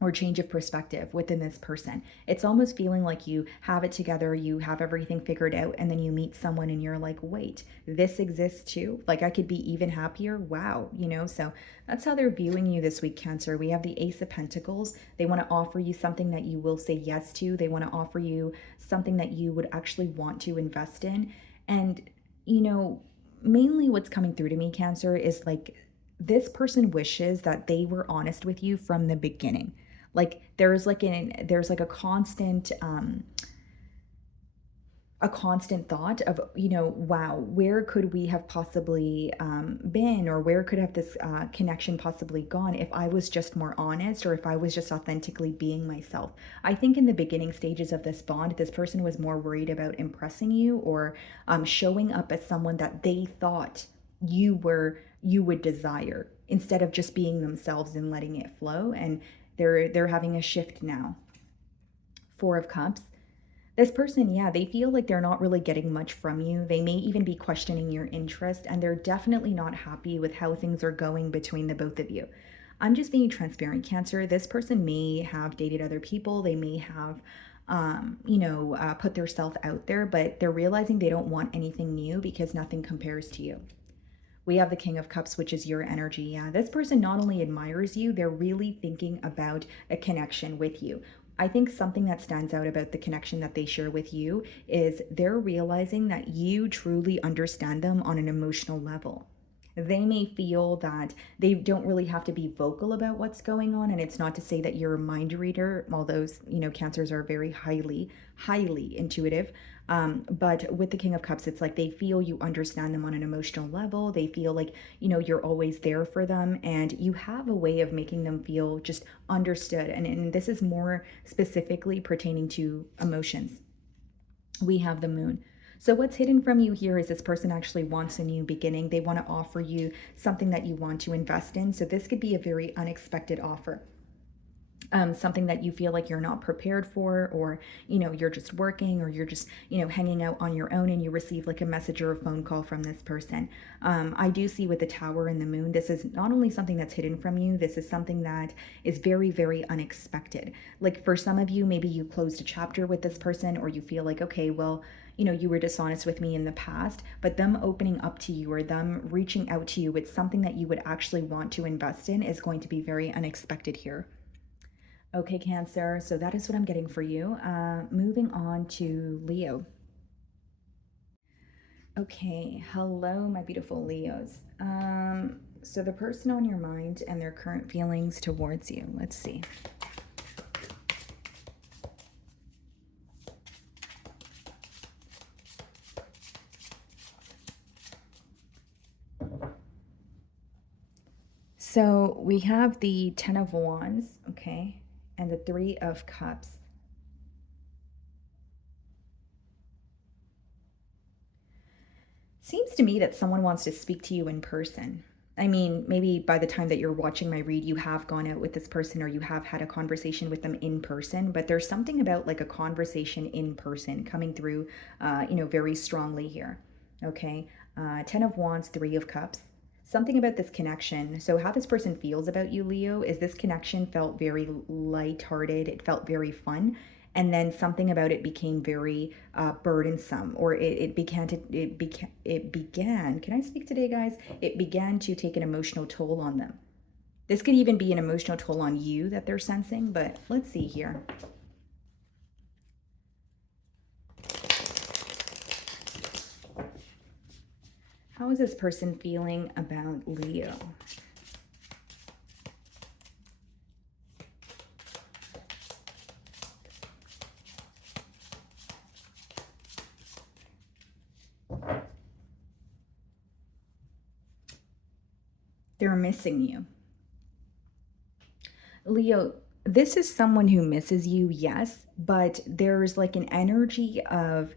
or change of perspective within this person. It's almost feeling like you have it together, you have everything figured out, and then you meet someone and you're like, wait, this exists too? Like, I could be even happier? Wow, so that's how they're viewing you this week, Cancer. We have the Ace of Pentacles. They want to offer you something that you will say yes to. They want to offer you something that you would actually want to invest in. And, mainly what's coming through to me, Cancer, is like, this person wishes that they were honest with you from the beginning. Like, there's like a constant thought of, wow, where could we have possibly been, or where could have this connection possibly gone if I was just more honest, or if I was just authentically being myself. I think in the beginning stages of this bond, this person was more worried about impressing you, or showing up as someone that they thought you would desire, instead of just being themselves and letting it flow. And they're having a shift now. 4 of Cups. This person, yeah, they feel like they're not really getting much from you. They may even be questioning your interest, and they're definitely not happy with how things are going between the both of you. I'm just being transparent, Cancer. This person may have dated other people. They may have put their self out there, but they're realizing they don't want anything new because nothing compares to you. We have the King of Cups, which is your energy. Yeah, this person not only admires you, they're really thinking about a connection with you. I think something that stands out about the connection that they share with you is they're realizing that you truly understand them on an emotional level. They may feel that they don't really have to be vocal about what's going on. And it's not to say that you're a mind reader, although, Cancers are very highly, highly intuitive. But with the King of Cups, it's like they feel you understand them on an emotional level. They feel like, you're always there for them, and you have a way of making them feel just understood. And this is more specifically pertaining to emotions. We have the Moon. So what's hidden from you here is this person actually wants a new beginning. They want to offer you something that you want to invest in. So this could be a very unexpected offer. Something that you feel like you're not prepared for, or you're just working, or you're just hanging out on your own, and you receive like a message or a phone call from this person. I do see with the Tower and the Moon, this is not only something that's hidden from you, this is something that is very, very unexpected. Like, for some of you, maybe you closed a chapter with this person, or you feel like, okay, well, you were dishonest with me in the past, but them opening up to you, or them reaching out to you with something that you would actually want to invest in, is going to be very unexpected here. Okay, Cancer, so that is what I'm getting for you. Moving on to Leo. Okay, hello, my beautiful Leos. So the person on your mind and their current feelings towards you. Let's see. So we have the 10 of Wands, okay, and the 3 of Cups. Seems to me that someone wants to speak to you in person. I mean, maybe by the time that you're watching my read, you have gone out with this person or you have had a conversation with them in person, but there's something about like a conversation in person coming through, very strongly here. Okay. 10 of Wands, 3 of Cups. Something about this connection. So, how this person feels about you, Leo, is this connection felt very lighthearted. It felt very fun. And then something about it became very burdensome, or it began. Can I speak today, guys? It began to take an emotional toll on them. This could even be an emotional toll on you that they're sensing, but let's see here. How is this person feeling about Leo? They're missing you. Leo, this is someone who misses you, yes, but there's like an energy of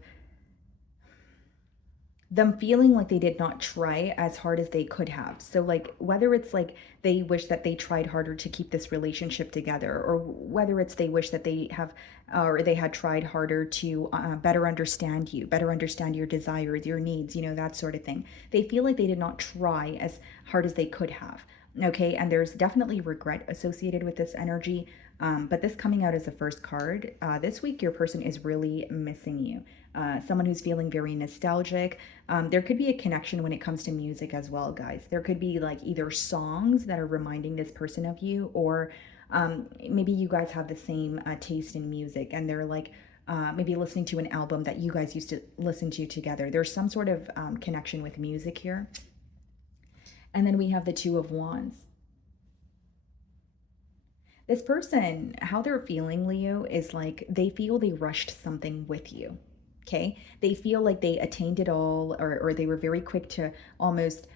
them feeling like they did not try as hard as they could have. So, like, whether it's like they wish that they tried harder to keep this relationship together, or whether it's they wish that they have, or they had tried harder to better understand you, better understand your desires, your needs, that sort of thing. They feel like they did not try as hard as they could have. Okay. And there's definitely regret associated with this energy. But this coming out as the first card, this week your person is really missing you. Someone who's feeling very nostalgic. There could be a connection when it comes to music as well, guys. There could be like either songs that are reminding this person of you, or maybe you guys have the same taste in music and they're like maybe listening to an album that you guys used to listen to together. There's some sort of connection with music here. And then we have the Two of Wands. This person, how they're feeling, Leo, is like they feel they rushed something with you. Okay. They feel like they attained it all, or they were very quick to almost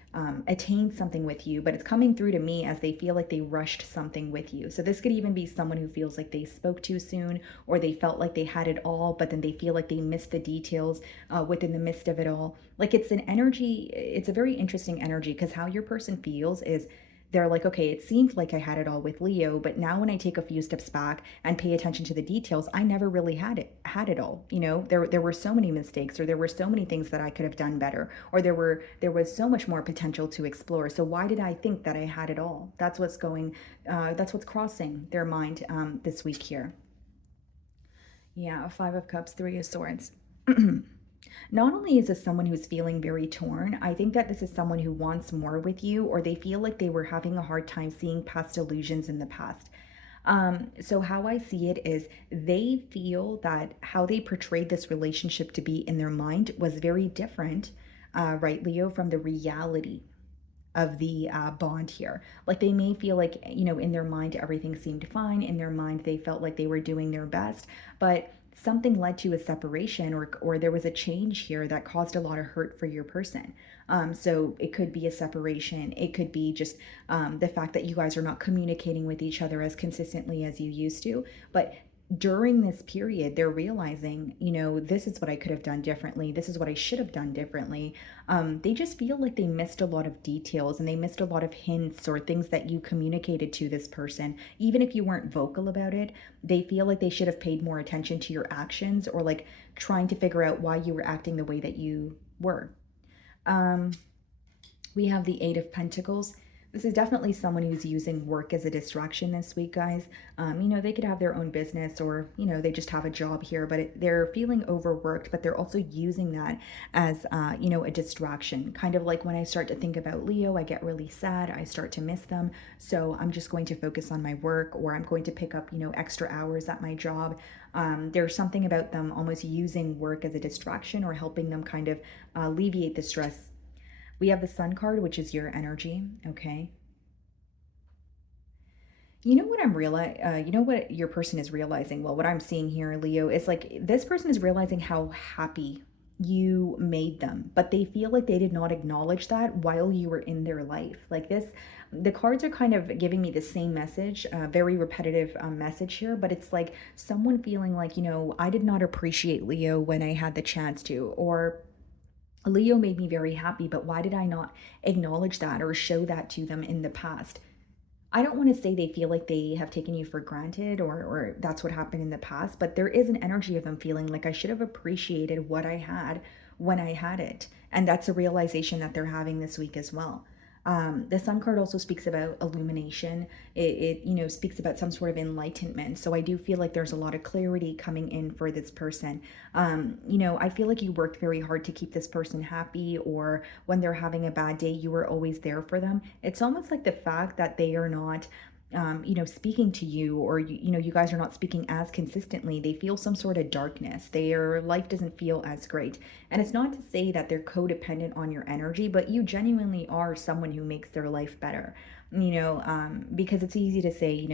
attain something with you, but it's coming through to me as they feel like they rushed something with you. So this could even be someone who feels like they spoke too soon, or they felt like they had it all, but then they feel like they missed the details within the midst of it all. Like it's an energy, it's a very interesting energy because how your person feels is they're like, okay, it seemed like I had it all with Leo, but now when I take a few steps back and pay attention to the details, I never really had it all. There were so many mistakes, or there were so many things that I could have done better, or there was so much more potential to explore. So why did I think that I had it all? That's what's crossing their mind this week here. Yeah, 5 of Cups, 3 of Swords. Not only is this someone who's feeling very torn, I think that this is someone who wants more with you, or they feel like they were having a hard time seeing past illusions in the past. So, how I see it is they feel that how they portrayed this relationship to be in their mind was very different, right, Leo, from the reality of the bond here. Like they may feel like, in their mind, everything seemed fine. In their mind, they felt like they were doing their best, but something led to a separation, or there was a change here that caused a lot of hurt for your person. So it could be a separation. It could be just the fact that you guys are not communicating with each other as consistently as you used to. But during this period, they're realizing, this is what I could have done differently. This is what I should have done differently. They just feel like they missed a lot of details, and they missed a lot of hints or things that you communicated to this person. Even if you weren't vocal about it, they feel like they should have paid more attention to your actions, or like trying to figure out why you were acting the way that you were. Um, we have the Eight of Pentacles. This is definitely someone who's using work as a distraction this week, guys. They could have their own business, or, they just have a job here, but they're feeling overworked, but they're also using that as, a distraction. Kind of like when I start to think about Leo, I get really sad. I start to miss them. So I'm just going to focus on my work, or I'm going to pick up, extra hours at my job. There's something about them almost using work as a distraction, or helping them kind of alleviate the stress. We have the Sun card, which is your energy, okay? You know what your person is realizing? Well, what I'm seeing here, Leo, is like this person is realizing how happy you made them, but they feel like they did not acknowledge that while you were in their life. Like this, the cards are kind of giving me the same message, very repetitive message here, but it's like someone feeling like, I did not appreciate Leo when I had the chance to, or Leo made me very happy, but why did I not acknowledge that or show that to them in the past? I don't want to say they feel like they have taken you for granted or that's what happened in the past, but there is an energy of them feeling like I should have appreciated what I had when I had it. And that's a realization that they're having this week as well. The Sun card also speaks about illumination. It speaks about some sort of enlightenment. So I do feel like there's a lot of clarity coming in for this person. I feel like you worked very hard to keep this person happy, or when they're having a bad day, you were always there for them. It's almost like the fact that they are not speaking to you, or you guys are not speaking as consistently. They feel some sort of darkness. Their life doesn't feel as great. And it's not to say that they're codependent on your energy, but you genuinely are someone who makes their life better. Because it's easy to say,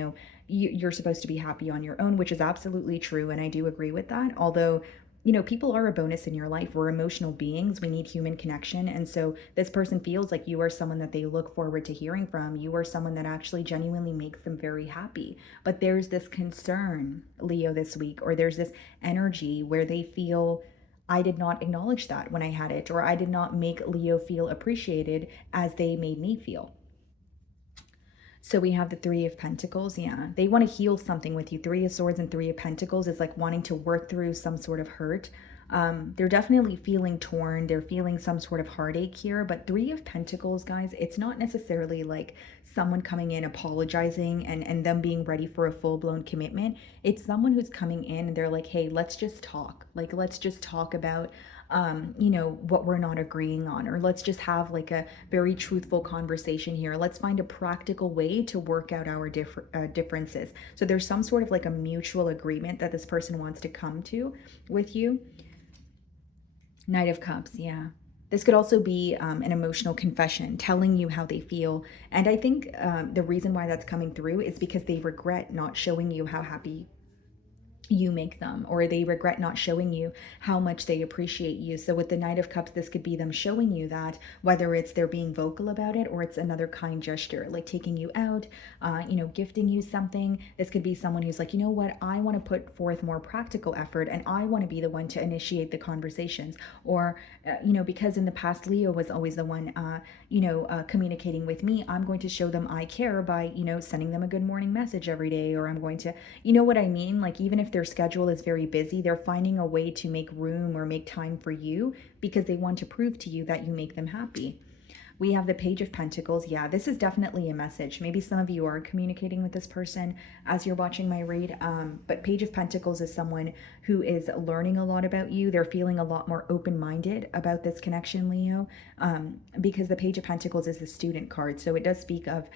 you're supposed to be happy on your own, which is absolutely true. And I do agree with that. Although, people are a bonus in your life. We're emotional beings. We need human connection. And so this person feels like you are someone that they look forward to hearing from. You are someone that actually genuinely makes them very happy. But there's this concern, Leo, this week, or there's this energy where they feel, I did not acknowledge that when I had it, or I did not make Leo feel appreciated as they made me feel. So we have the Three of Pentacles. Yeah, they want to heal something with you. Three of Swords and Three of Pentacles is like wanting to work through some sort of hurt. They're definitely feeling torn. They're feeling some sort of heartache here. But Three of Pentacles, guys, it's not necessarily like someone coming in apologizing and them being ready for a full-blown commitment. It's someone who's coming in and they're like, hey, let's just talk. Like, let's just talk about what we're not agreeing on, or let's just have like a very truthful conversation here. Let's find a practical way to work out our differences. So there's some sort of like a mutual agreement that this person wants to come to with you. Knight of Cups, yeah. This could also be an emotional confession, telling you how they feel. And I think the reason why that's coming through is because they regret not showing you how happy you make them, or they regret not showing you how much they appreciate you. So with the Knight of Cups, this could be them showing you that, whether it's they're being vocal about it or it's another kind gesture, like taking you out, gifting you something. This could be someone who's like, you know what, I want to put forth more practical effort and I want to be the one to initiate the conversations. Or because in the past Leo was always the one communicating with me, I'm going to show them I care by sending them a good morning message every day, or I'm going to, what I mean, like even if their schedule is very busy, they're finding a way to make room or make time for you because they want to prove to you that you make them happy. We have the Page of Pentacles. Yeah, this is definitely a message. Maybe some of you are communicating with this person as you're watching my read. But Page of Pentacles is someone who is learning a lot about you. They're feeling a lot more open-minded about this connection, Leo, because the Page of Pentacles is the student card. So it does speak of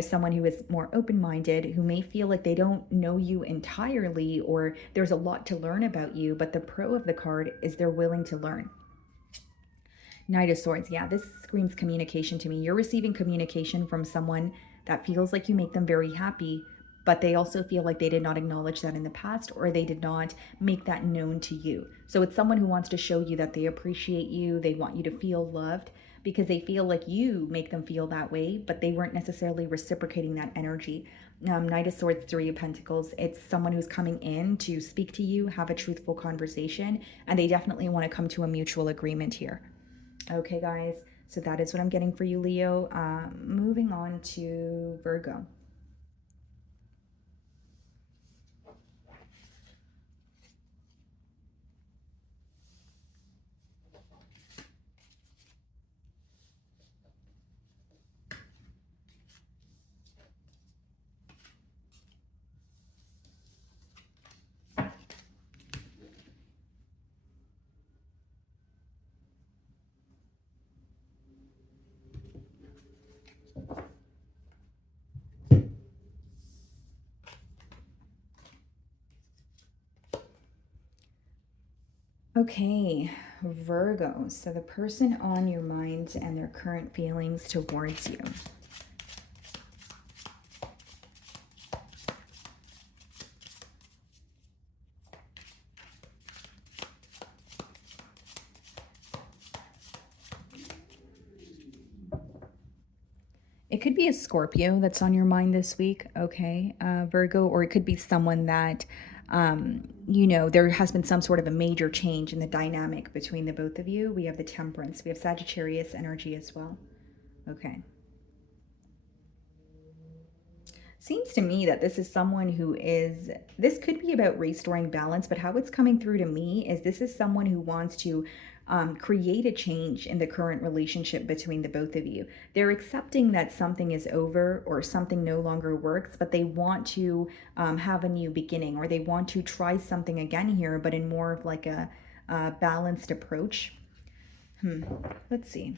someone who is more open-minded, who may feel like they don't know you entirely, or there's a lot to learn about you, but the pro of the card is they're willing to learn. Knight of Swords. Yeah, this screams communication to me. You're receiving communication from someone that feels like you make them very happy, but they also feel like they did not acknowledge that in the past, or they did not make that known to you. So it's someone who wants to show you that they appreciate you. They want you to feel loved because they feel like you make them feel that way, but they weren't necessarily reciprocating that energy. Knight of Swords, Three of Pentacles. It's someone who's coming in to speak to you, have a truthful conversation, and they definitely want to come to a mutual agreement here. Okay, guys, so that is what I'm getting for you, Leo. Moving on to Virgo. Okay, Virgo. So the person on your mind and their current feelings towards you. It could be a Scorpio that's on your mind this week, okay, Virgo, or it could be someone that, there has been some sort of a major change in the dynamic between the both of you. We have the Temperance, we have Sagittarius energy as well. Okay. Seems to me that this is someone who is, this could be about restoring balance, but how it's coming through to me is this is someone who wants to create a change in the current relationship between the both of you. They're accepting that something is over or something no longer works, but they want to have a new beginning, or they want to try something again here, but in more of like a balanced approach. Let's see.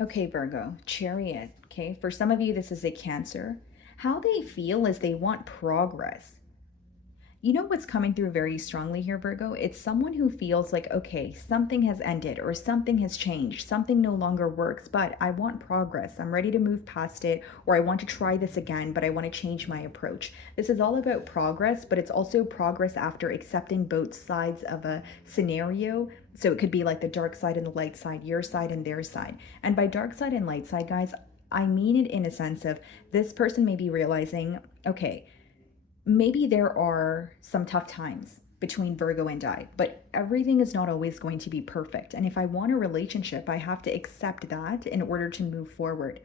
Okay, Virgo, Chariot. Okay, for some of you, this is a Cancer. How they feel is they want progress. You know what's coming through very strongly here, Virgo? It's someone who feels like, okay, something has ended or something has changed, something no longer works, but I want progress. I'm ready to move past it, or I want to try this again, but I want to change my approach. This is all about progress, but it's also progress after accepting both sides of a scenario. So it could be like the dark side and the light side, your side and their side. And by dark side and light side, guys, I mean it in a sense of this person may be realizing, okay, maybe there are some tough times between Virgo and I, but everything is not always going to be perfect. And if I want a relationship, I have to accept that in order to move forward.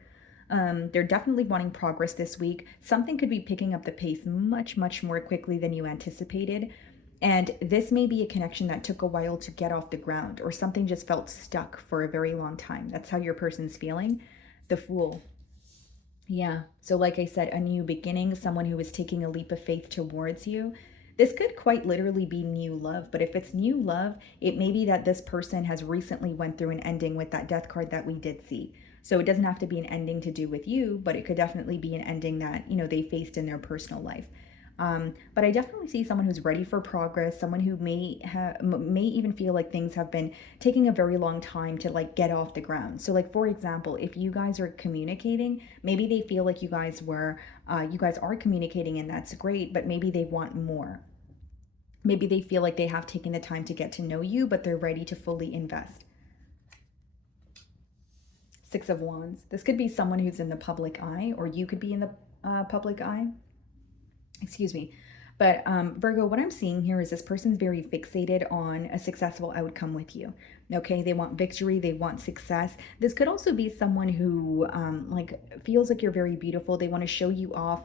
They're definitely wanting progress this week. Something could be picking up the pace much, much more quickly than you anticipated. And this may be a connection that took a while to get off the ground, or something just felt stuck for a very long time. That's how your person's feeling. The Fool. Yeah. So, like I said, a new beginning, someone who is taking a leap of faith towards you. This could quite literally be new love, but if it's new love, it may be that this person has recently went through an ending with that death card that we did see. So it doesn't have to be an ending to do with you, but it could definitely be an ending that, they faced in their personal life. But I definitely see someone who's ready for progress, someone who may even feel like things have been taking a very long time to like get off the ground. So, like for example, if you guys are communicating, maybe they feel like you guys are communicating, and that's great, but maybe they want more. Maybe they feel like they have taken the time to get to know you, but they're ready to fully invest. Six of Wands. This could be someone who's in the public eye, or you could be in the public eye. Excuse me. But Virgo, what I'm seeing here is this person's very fixated on a successful outcome with you. Okay, they want victory, they want success. This could also be someone who like feels like you're very beautiful. They want to show you off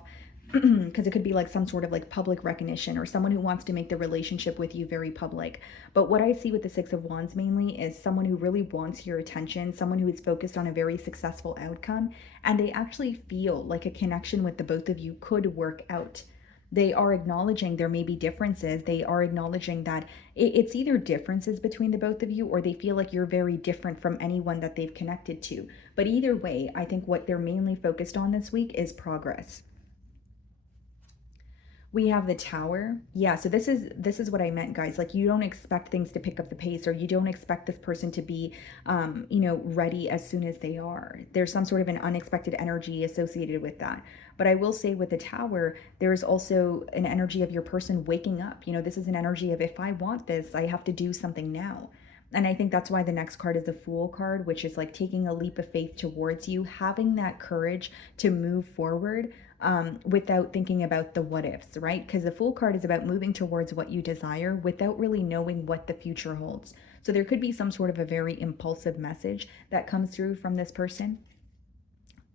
because it could be like some sort of like public recognition, or someone who wants to make the relationship with you very public. But what I see with the Six of Wands mainly is someone who really wants your attention, someone who is focused on a very successful outcome, and they actually feel like a connection with the both of you could work out. They are acknowledging there may be differences. They are acknowledging that it's either differences between the both of you, or they feel like you're very different from anyone that they've connected to. But either way, I think what they're mainly focused on this week is progress. We have the Tower. Yeah, so this is what I meant, guys. Like, you don't expect things to pick up the pace, or you don't expect this person to be ready as soon as they are. There's some sort of an unexpected energy associated with that. But I will say with the Tower, there's also an energy of your person waking up. This is an energy of, if I want this, I have to do something now. And I think that's why the next card is the Fool card, which is like taking a leap of faith towards you, having that courage to move forward without thinking about the what ifs, right? Because the Fool card is about moving towards what you desire without really knowing what the future holds. So there could be some sort of a very impulsive message that comes through from this person.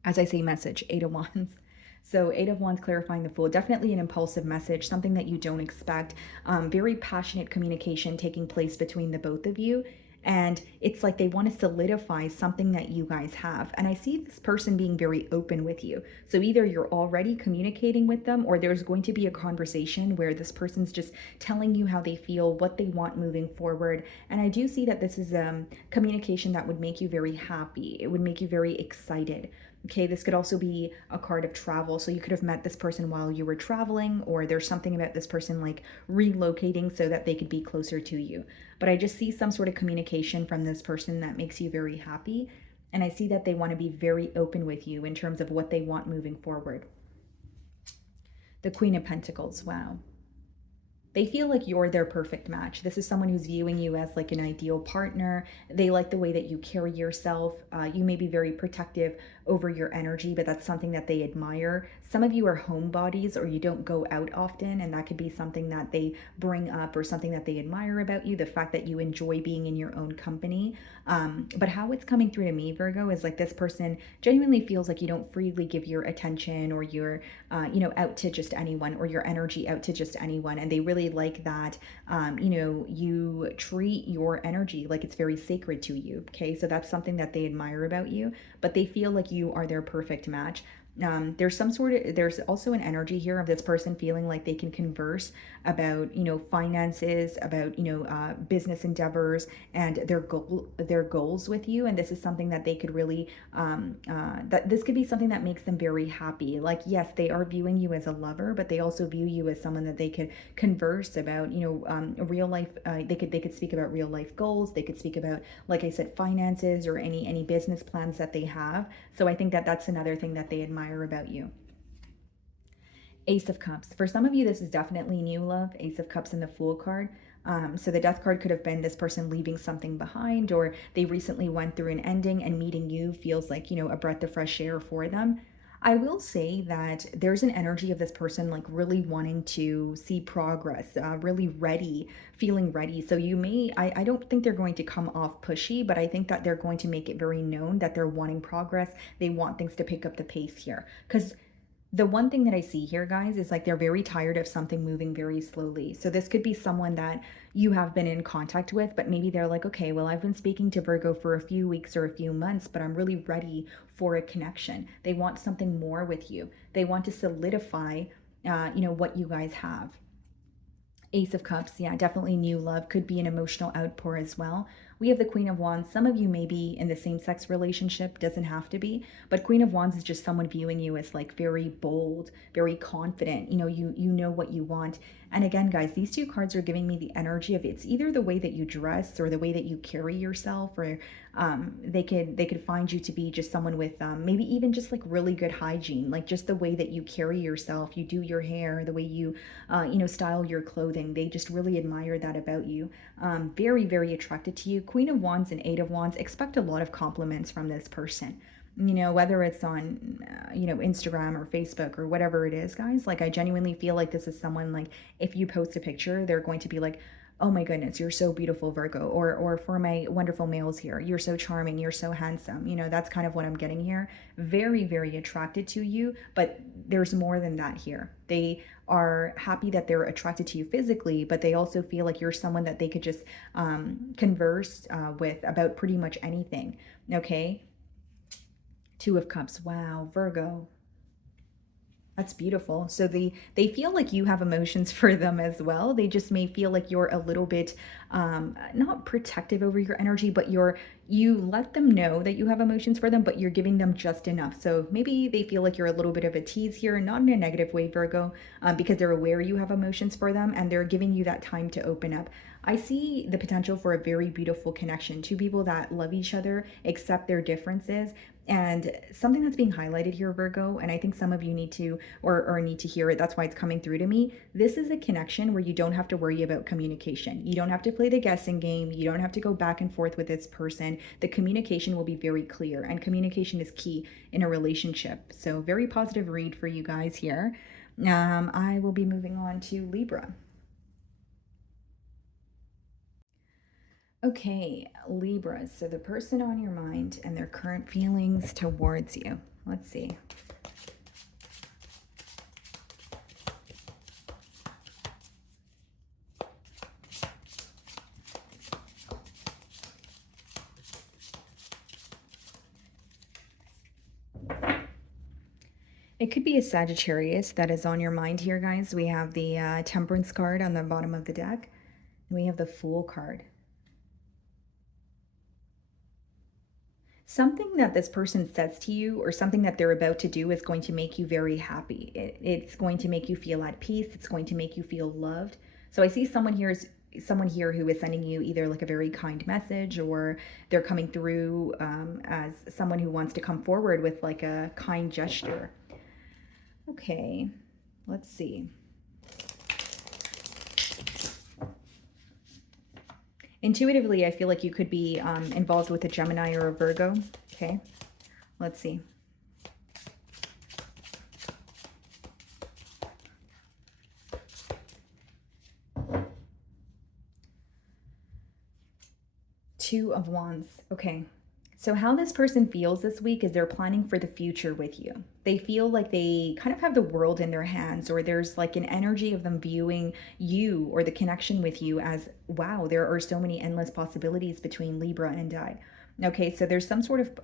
As I say message, Eight of Wands. So Eight of Wands clarifying the Fool, definitely an impulsive message, something that you don't expect. Very passionate communication taking place between the both of you. And it's like they want to solidify something that you guys have. And I see this person being very open with you. So either you're already communicating with them, or there's going to be a conversation where this person's just telling you how they feel, what they want moving forward. And I do see that this is communication that would make you very happy. It would make you very excited. Okay, this could also be a card of travel. So you could have met this person while you were traveling, or there's something about this person like relocating so that they could be closer to you. But I just see some sort of communication from this person that makes you very happy. And I see that they want to be very open with you in terms of what they want moving forward. The Queen of Pentacles, wow. They feel like you're their perfect match. This is someone who's viewing you as like an ideal partner. They like the way that you carry yourself. You may be very protective over your energy, but that's something that they admire. Some of you are homebodies or you don't go out often, and that could be something that they bring up or something that they admire about you, the fact that you enjoy being in your own company. But how it's coming through to me, Virgo, is like this person genuinely feels like you don't freely give your attention or your, out to just anyone, or your energy out to just anyone. And they really like that, you treat your energy like it's very sacred to you. Okay. So that's something that they admire about you, but they feel like you are their perfect match. There's also an energy here of this person feeling like they can converse about, finances, about, business endeavors and their goals with you. And this is something that they could really, that this could be something that makes them very happy. Like, yes, they are viewing you as a lover, but they also view you as someone that they could converse about, real life. They could speak about real life goals. They could speak about, like I said, finances or any business plans that they have. So I think that that's another thing that they admire about you. Ace of Cups. For some of you, this is definitely new love. Ace of Cups and the Fool card. So the Death card could have been this person leaving something behind, or they recently went through an ending and meeting you feels like, a breath of fresh air for them. I will say that there's an energy of this person like really wanting to see progress, really ready, feeling ready. So I don't think they're going to come off pushy, but I think that they're going to make it very known that they're wanting progress. They want things to pick up the pace here. Because the one thing that I see here, guys, is like they're very tired of something moving very slowly. So this could be someone that you have been in contact with, but maybe they're like, okay, well, I've been speaking to Virgo for a few weeks or a few months, but I'm really ready for a connection. They want something more with you. They want to solidify, what you guys have. Ace of Cups, yeah, definitely new love. Could be an emotional outpour as well. We have the Queen of Wands. Some of you may be in the same sex relationship, doesn't have to be, but Queen of Wands is just someone viewing you as like very bold, very confident. You know what you want. And again, guys, these two cards are giving me the energy of it's either the way that you dress or the way that you carry yourself, or they could find you to be just someone with maybe even just like really good hygiene, like just the way that you carry yourself, you do your hair, the way you style your clothing. They just really admire that about you. Very, very attracted to you. Queen of Wands and Eight of Wands, expect a lot of compliments from this person. Whether it's on, Instagram or Facebook or whatever it is, guys. Like, I genuinely feel like this is someone, like, if you post a picture, they're going to be like, oh my goodness, you're so beautiful, Virgo. Or for my wonderful males here, you're so charming, you're so handsome. That's kind of what I'm getting here. Very, very attracted to you, but there's more than that here. They are happy that they're attracted to you physically, but they also feel like you're someone that they could just converse with about pretty much anything. Okay. Two of Cups. Wow, Virgo. That's beautiful. So they feel like you have emotions for them as well. They just may feel like you're a little bit not protective over your energy, but you let them know that you have emotions for them, but you're giving them just enough. So maybe they feel like you're a little bit of a tease here, not in a negative way, Virgo, because they're aware you have emotions for them and they're giving you that time to open up. I see the potential for a very beautiful connection. Two people that love each other, accept their differences. And something that's being highlighted here, Virgo, and I think some of you need to or need to hear it. That's why it's coming through to me. This is a connection where you don't have to worry about communication. You don't have to play the guessing game. You don't have to go back and forth with this person. The communication will be very clear, and communication is key in a relationship. So very positive read for you guys here. I will be moving on to Libra. Okay, Libras. So the person on your mind and their current feelings towards you. Let's see. It could be a Sagittarius that is on your mind here, guys. We have the Temperance card on the bottom of the deck. And we have the Fool card. Something that this person says to you or something that they're about to do is going to make you very happy. It's going to make you feel at peace. It's going to make you feel loved. So I see someone here who is sending you either like a very kind message, or they're coming through as someone who wants to come forward with like a kind gesture. Okay, let's see. Intuitively, I feel like you could be involved with a Gemini or a Virgo. Okay, let's see. Two of Wands. Okay. So how this person feels this week is they're planning for the future with you. They feel like they kind of have the world in their hands, or there's like an energy of them viewing you or the connection with you as, wow, there are so many endless possibilities between Libra and I. Okay, so there's some sort of,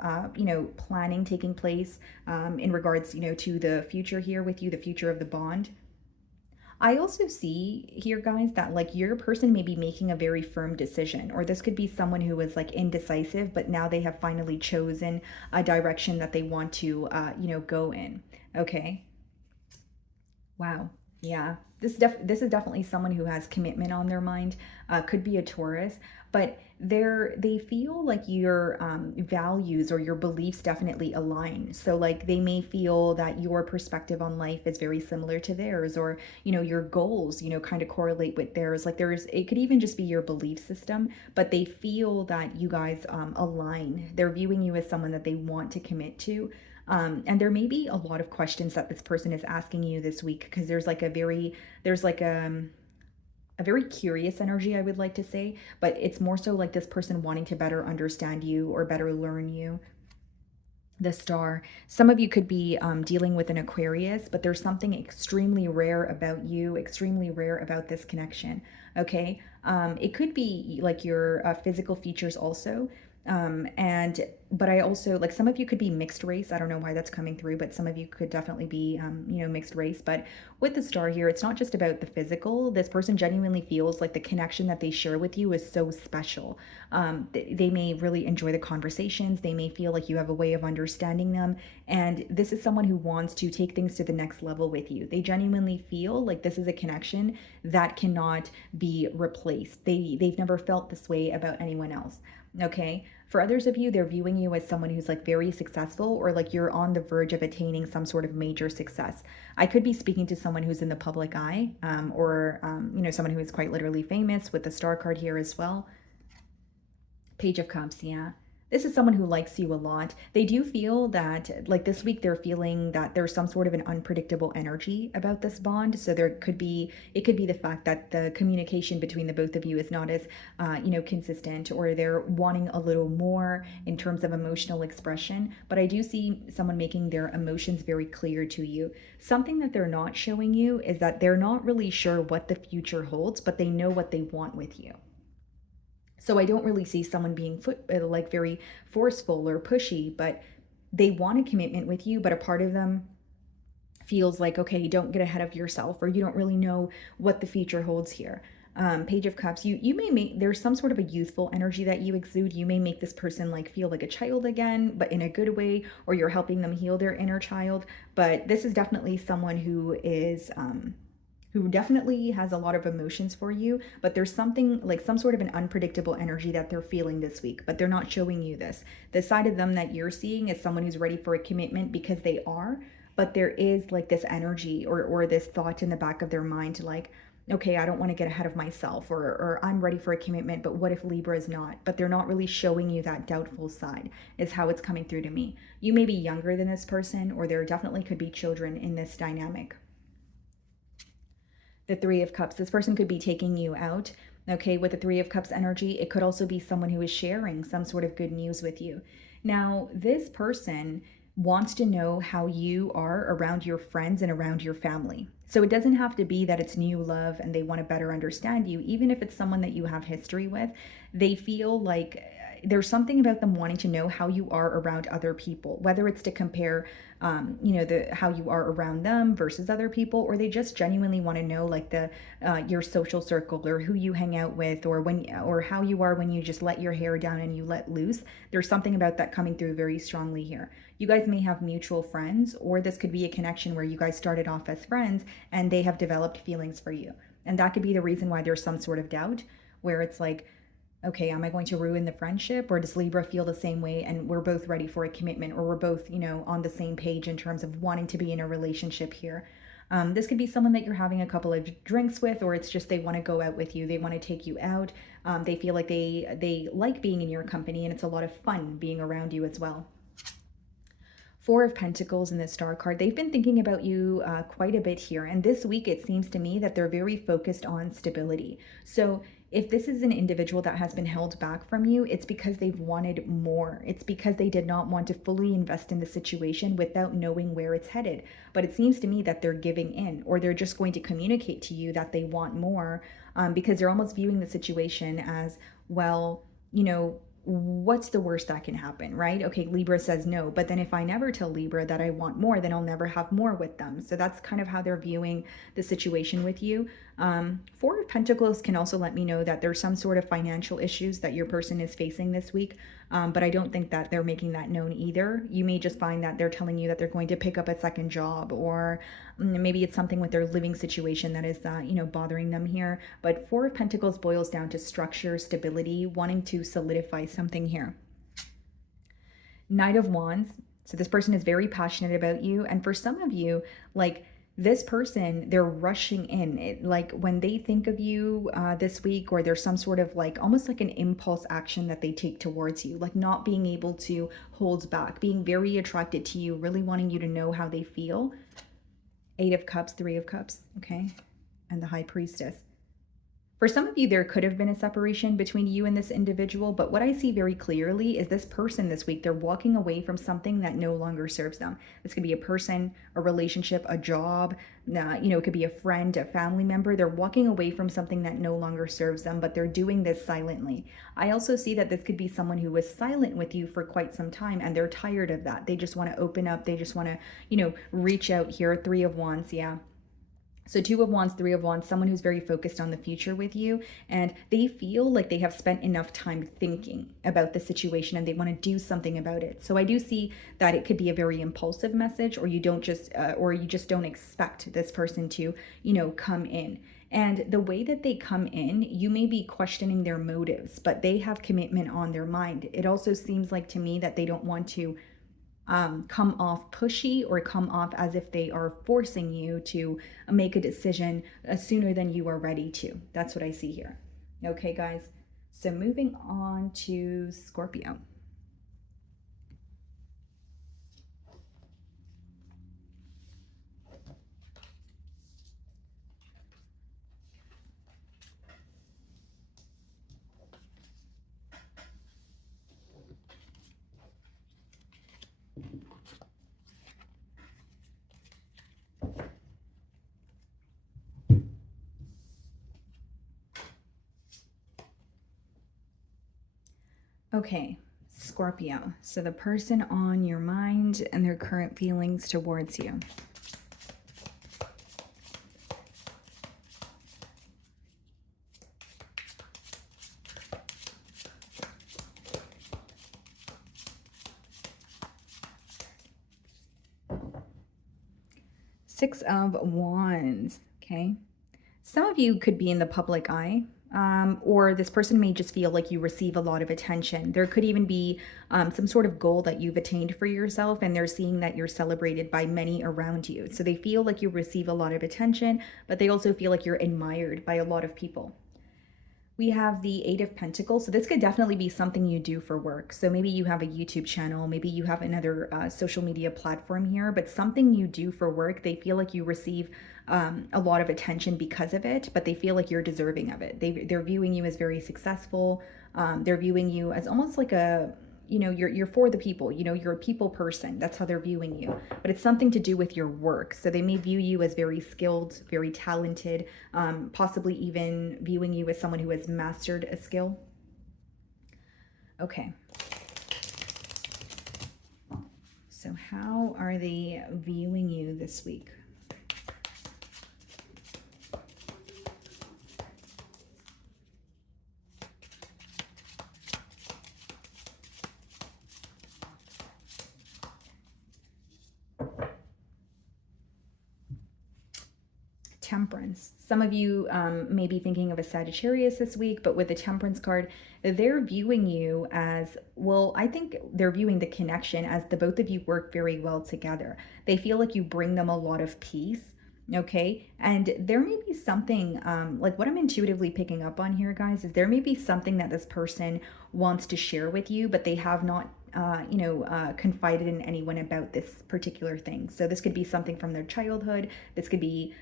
planning taking place in regards, to the future here with you, the future of the bond. I also see here, guys, that like your person may be making a very firm decision, or this could be someone who is like indecisive, but now they have finally chosen a direction that they want to, go in. Okay. Wow. Yeah. This is definitely someone who has commitment on their mind. Could be a Taurus, but they feel like your values or your beliefs definitely align. So like they may feel that your perspective on life is very similar to theirs, or your goals kind of correlate with theirs. Like it could even just be your belief system, but they feel that you guys align. They're viewing you as someone that they want to commit to. And there may be a lot of questions that this person is asking you this week, because there's like a very curious energy, I would like to say, but it's more so like this person wanting to better understand you or better learn you. The Star. Some of you could be dealing with an Aquarius, but there's something extremely rare about you, extremely rare about this connection. Okay. It could be like your physical features also. But I also, like, some of you could be mixed race. I don't know why that's coming through, but some of you could definitely be, mixed race. But with the Star here, it's not just about the physical. This person genuinely feels like the connection that they share with you is so special. They may really enjoy the conversations. They may feel like you have a way of understanding them. And this is someone who wants to take things to the next level with you. They genuinely feel like this is a connection that cannot be replaced. They've never felt this way about anyone else. Okay. For others of you, they're viewing you as someone who's like very successful, or like you're on the verge of attaining some sort of major success. I could be speaking to someone who's in the public eye, or someone who is quite literally famous, with the Star card here as well. Page of Cups, yeah. This is someone who likes you a lot. They do feel that, like, this week, they're feeling that there's some sort of an unpredictable energy about this bond. So it could be the fact that the communication between the both of you is not as, consistent, or they're wanting a little more in terms of emotional expression. But I do see someone making their emotions very clear to you. Something that they're not showing you is that they're not really sure what the future holds, but they know what they want with you. So I don't really see someone being like very forceful or pushy, but they want a commitment with you, but a part of them feels like, okay, don't get ahead of yourself, or you don't really know what the future holds here. Page of Cups, you may make, there's some sort of a youthful energy that you exude. You may make this person like feel like a child again, but in a good way, or you're helping them heal their inner child. But this is definitely someone who definitely has a lot of emotions for you, but there's something like some sort of an unpredictable energy that they're feeling this week, but they're not showing you this. The side of them that you're seeing is someone who's ready for a commitment, because they are, but there is like this energy, or this thought in the back of their mind, like, okay, I don't want to get ahead of myself, or I'm ready for a commitment, but what if Libra is not? But they're not really showing you that doubtful side, is how it's coming through to me. You may be younger than this person, or there definitely could be children in this dynamic. The Three of Cups, this person could be taking you out. Okay, with the Three of Cups energy, it could also be someone who is sharing some sort of good news with you. Now, this person wants to know how you are around your friends and around your family. So it doesn't have to be that it's new love and they want to better understand you. Even if it's someone that you have history with, they feel like there's something about them wanting to know how you are around other people, whether it's to compare, how you are around them versus other people, or they just genuinely want to know like your social circle, or who you hang out with, or how you are when you just let your hair down and you let loose. There's something about that coming through very strongly here. You guys may have mutual friends, or this could be a connection where you guys started off as friends and they have developed feelings for you. And that could be the reason why there's some sort of doubt, where it's like, okay, am I going to ruin the friendship, or does Libra feel the same way and we're both ready for a commitment, or we're both, on the same page in terms of wanting to be in a relationship here? This could be someone that you're having a couple of drinks with, or it's just they want to go out with you. They want to take you out. They feel like they like being in your company, and it's a lot of fun being around you as well. Four of Pentacles in the Star card. They've been thinking about you quite a bit here. And this week, it seems to me that they're very focused on stability. So if this is an individual that has been held back from you, it's because they've wanted more. It's because they did not want to fully invest in the situation without knowing where it's headed. But it seems to me that they're giving in, or they're just going to communicate to you that they want more, because they're almost viewing the situation as, well, what's the worst that can happen, right? Okay, Libra says no, but then if I never tell Libra that I want more, then I'll never have more with them. So that's kind of how they're viewing the situation with you. Four of Pentacles can also let me know that there's some sort of financial issues that your person is facing this week, but I don't think that they're making that known either. You may just find that they're telling you that they're going to pick up a second job, or maybe it's something with their living situation that is, bothering them here. But Four of Pentacles boils down to structure, stability, wanting to solidify something here. Knight of Wands. So this person is very passionate about you. And for some of you, like, this person, they're rushing in. Like when they think of you this week, or there's some sort of like almost like an impulse action that they take towards you, like not being able to hold back, being very attracted to you, really wanting you to know how they feel. Eight of Cups, Three of Cups, okay? And the High Priestess. For some of you, there could have been a separation between you and this individual, but what I see very clearly is this person this week, they're walking away from something that no longer serves them. This could be a person, a relationship, a job, it could be a friend, a family member. They're walking away from something that no longer serves them, but they're doing this silently. I also see that this could be someone who was silent with you for quite some time, and they're tired of that. They just want to open up. They just want to, reach out here. Three of Wands, yeah. So Two of Wands, Three of Wands, someone who's very focused on the future with you, and they feel like they have spent enough time thinking about the situation and they want to do something about it. So I do see that it could be a very impulsive message, or you just don't expect this person to, come in. And the way that they come in, you may be questioning their motives, but they have commitment on their mind. It also seems like to me that they don't want to come off pushy, or come off as if they are forcing you to make a decision sooner than you are ready to. That's what I see here. Okay, guys. So moving on to Scorpio. Okay, Scorpio. So the person on your mind and their current feelings towards you. Six of Wands, okay? Some of you could be in the public eye, or this person may just feel like you receive a lot of attention. There could even be some sort of goal that you've attained for yourself, and they're seeing that you're celebrated by many around you. So they feel like you receive a lot of attention, but they also feel like you're admired by a lot of people. We have the Eight of Pentacles. So this could definitely be something you do for work. So maybe you have a YouTube channel, maybe you have another social media platform here, but something you do for work, they feel like you receive a lot of attention because of it, but they feel like you're deserving of it. They're viewing you as very successful. They're viewing you as almost like you're for the people, you're a people person. That's how they're viewing you, but it's something to do with your work. So they may view you as very skilled, very talented, possibly even viewing you as someone who has mastered a skill. Okay. So how are they viewing you this week? Temperance. Some of you may be thinking of a Sagittarius this week, but with the Temperance card, they're viewing you as, well, I think they're viewing the connection as the both of you work very well together. They feel like you bring them a lot of peace. Okay. And there may be something, like what I'm intuitively picking up on here, guys, is there may be something that this person wants to share with you, but they have not confided in anyone about this particular thing. So this could be something from their childhood. This could be,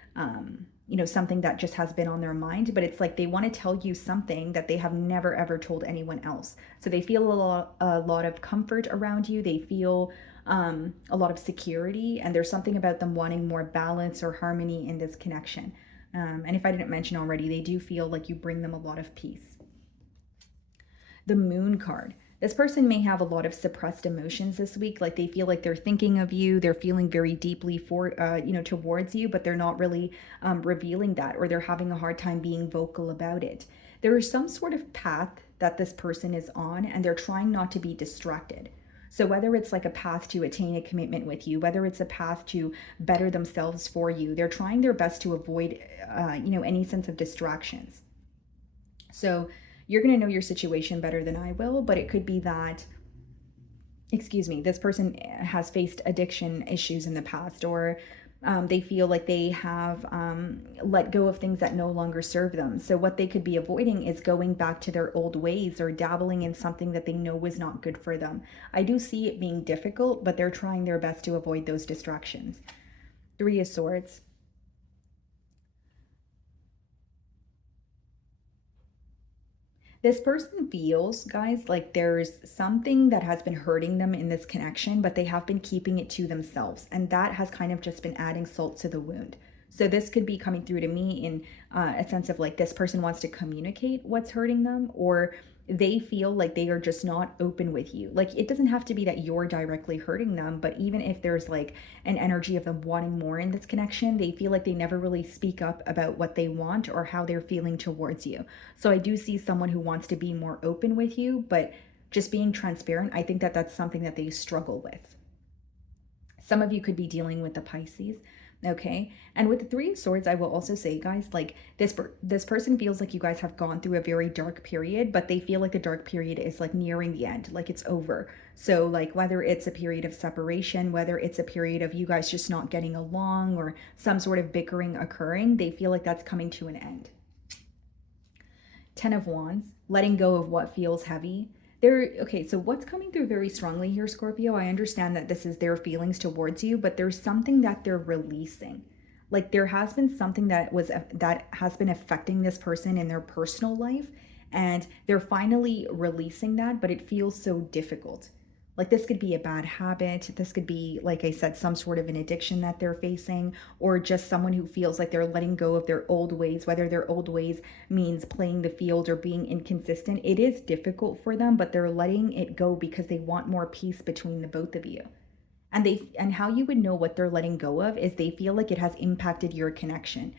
something that just has been on their mind, but it's like they want to tell you something that they have never ever told anyone else. So they feel a lot of comfort around you. They feel a lot of security, and there's something about them wanting more balance or harmony in this connection. And if I didn't mention already, they do feel like you bring them a lot of peace. The Moon card. This person may have a lot of suppressed emotions this week. Like they feel like they're thinking of you. They're feeling very deeply towards you, but they're not really revealing that, or they're having a hard time being vocal about it. There is some sort of path that this person is on, and they're trying not to be distracted. So whether it's like a path to attain a commitment with you, whether it's a path to better themselves for you, they're trying their best to avoid, any sense of distractions. So you're going to know your situation better than I will, but it could be that, this person has faced addiction issues in the past, or they feel like they have let go of things that no longer serve them. So what they could be avoiding is going back to their old ways or dabbling in something that they know was not good for them. I do see it being difficult, but they're trying their best to avoid those distractions. Three of Swords. This person feels, guys, like there's something that has been hurting them in this connection, but they have been keeping it to themselves. And that has kind of just been adding salt to the wound. So this could be coming through to me in a sense of like this person wants to communicate what's hurting them, or they feel like they are just not open with you. Like it doesn't have to be that you're directly hurting them, but even if there's like an energy of them wanting more in this connection, they feel like they never really speak up about what they want or how they're feeling towards you. So I do see someone who wants to be more open with you, but just being transparent, I think that that's something that they struggle with. Some of you could be dealing with the Pisces. Okay. And with the Three of Swords, I will also say, guys, like this person feels like you guys have gone through a very dark period, but they feel like the dark period is like nearing the end, like it's over. So like whether it's a period of separation, whether it's a period of you guys just not getting along or some sort of bickering occurring, they feel like that's coming to an end. Ten of Wands, letting go of what feels heavy. Okay, so what's coming through very strongly here, Scorpio, I understand that this is their feelings towards you, but there's something that they're releasing. Like there has been something that has been affecting this person in their personal life, and they're finally releasing that, but it feels so difficult. Like this could be a bad habit. This could be, like I said, some sort of an addiction that they're facing, or just someone who feels like they're letting go of their old ways, whether their old ways means playing the field or being inconsistent. It is difficult for them, but they're letting it go because they want more peace between the both of you. And how you would know what they're letting go of is they feel like it has impacted your connection,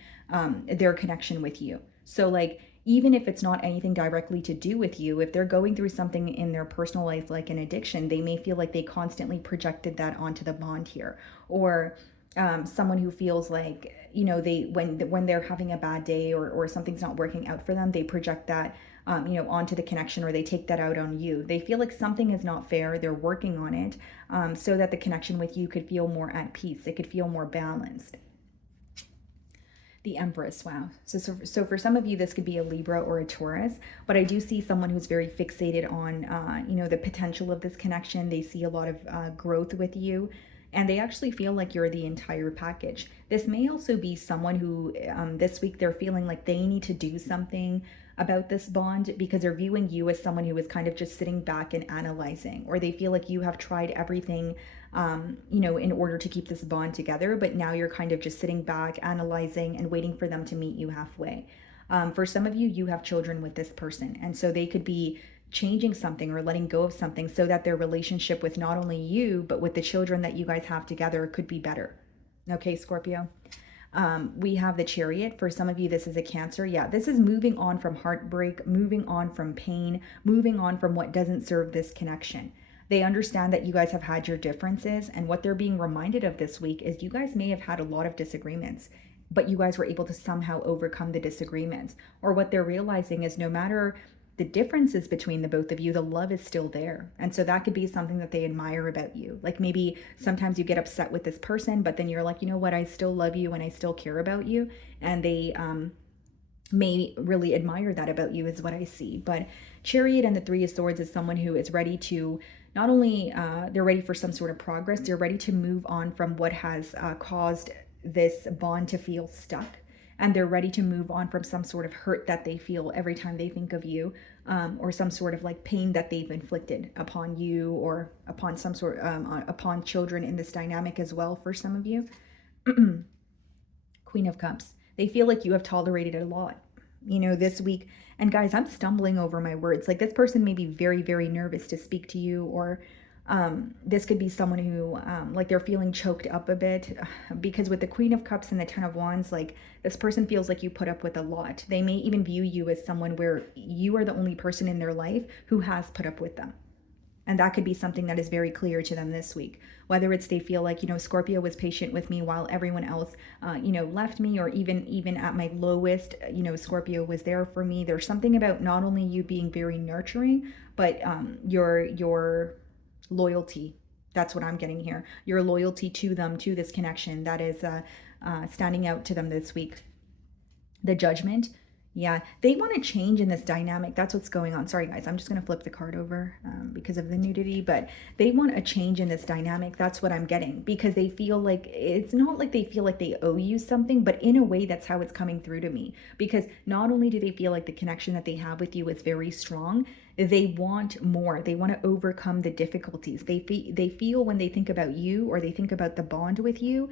their connection with you. So like, even if it's not anything directly to do with you, if they're going through something in their personal life like an addiction, they may feel like they constantly projected that onto the bond here. Or someone who feels like, they when they're having a bad day, or something's not working out for them, they project that onto the connection, or they take that out on you. They feel like something is not fair. They're working on it, so that the connection with you could feel more at peace. It could feel more balanced. The Empress, wow. So for some of you, this could be a Libra or a Taurus, but I do see someone who's very fixated on, the potential of this connection. They see a lot of growth with you, and they actually feel like you're the entire package. This may also be someone who this week they're feeling like they need to do something about this bond because they're viewing you as someone who is kind of just sitting back and analyzing, or they feel like you have tried everything in order to keep this bond together, but now you're kind of just sitting back, analyzing, and waiting for them to meet you halfway. For some of you, you have children with this person, and so they could be changing something or letting go of something so that their relationship with not only you, but with the children that you guys have together could be better. Okay, Scorpio. We have the Chariot. For some of you, this is a Cancer. Yeah, this is moving on from heartbreak, moving on from pain, moving on from what doesn't serve this connection. They understand that you guys have had your differences, and what they're being reminded of this week is you guys may have had a lot of disagreements, but you guys were able to somehow overcome the disagreements. Or what they're realizing is no matter the differences between the both of you, the love is still there. And so that could be something that they admire about you. Like maybe sometimes you get upset with this person, but then you're like, you know what, I still love you and I still care about you. And they may really admire that about you, is what I see. But Chariot and the Three of Swords is someone who is ready to not only they're ready for some sort of progress, they're ready to move on from what has caused this bond to feel stuck, and they're ready to move on from some sort of hurt that they feel every time they think of you, or some sort of like pain that they've inflicted upon you or upon some sort upon children in this dynamic as well. For some of you, Queen of Cups, they feel like you have tolerated a lot, you know, this week. And guys, I'm stumbling over my words. Like this person may be very, very nervous to speak to you, or this could be someone who like they're feeling choked up a bit, because with the Queen of Cups and the Ten of Wands, like this person feels like you put up with a lot. They may even view you as someone where you are the only person in their life who has put up with them. And that could be something that is very clear to them this week. Whether it's they feel like, you know, Scorpio was patient with me while everyone else, you know, left me, or even at my lowest, you know, Scorpio was there for me. There's something about not only you being very nurturing, but your loyalty. That's what I'm getting here. Your loyalty to them, to this connection, that is standing out to them this week. The Judgment. Yeah, they want to change in this dynamic. That's what's going on. Sorry, guys. I'm just going to flip the card over because of the nudity. But they want a change in this dynamic. That's what I'm getting. Because they feel like, it's not like they feel like they owe you something, but in a way, that's how it's coming through to me. Because not only do they feel like the connection that they have with you is very strong, they want more. They want to overcome the difficulties. They feel when they think about you, or they think about the bond with you,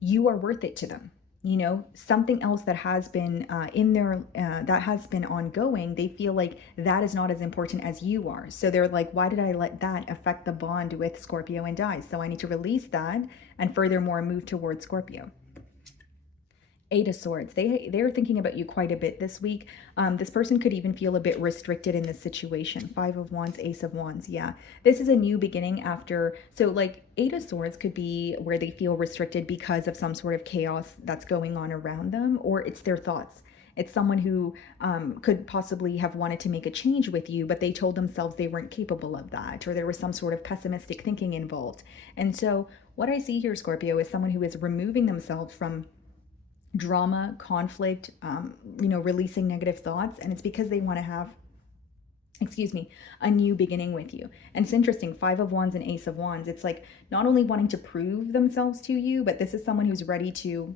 you are worth it to them. You know, something else that has been in their, that has been ongoing, they feel like that is not as important as you are. So they're like, why did I let that affect the bond with Scorpio and I? So I need to release that and furthermore move towards Scorpio. Eight of Swords. They're thinking about you quite a bit this week. This person could even feel a bit restricted in this situation. Five of Wands, Ace of Wands. Yeah, this is a new beginning after. So like Eight of Swords could be where they feel restricted because of some sort of chaos that's going on around them, or it's their thoughts. It's someone who could possibly have wanted to make a change with you, but they told themselves they weren't capable of that, or there was some sort of pessimistic thinking involved. And so what I see here, Scorpio, is someone who is removing themselves from drama, conflict, you know, releasing negative thoughts. And it's because they want to have, excuse me, a new beginning with you. And it's interesting, Five of Wands and Ace of Wands. It's like not only wanting to prove themselves to you, but this is someone who's ready to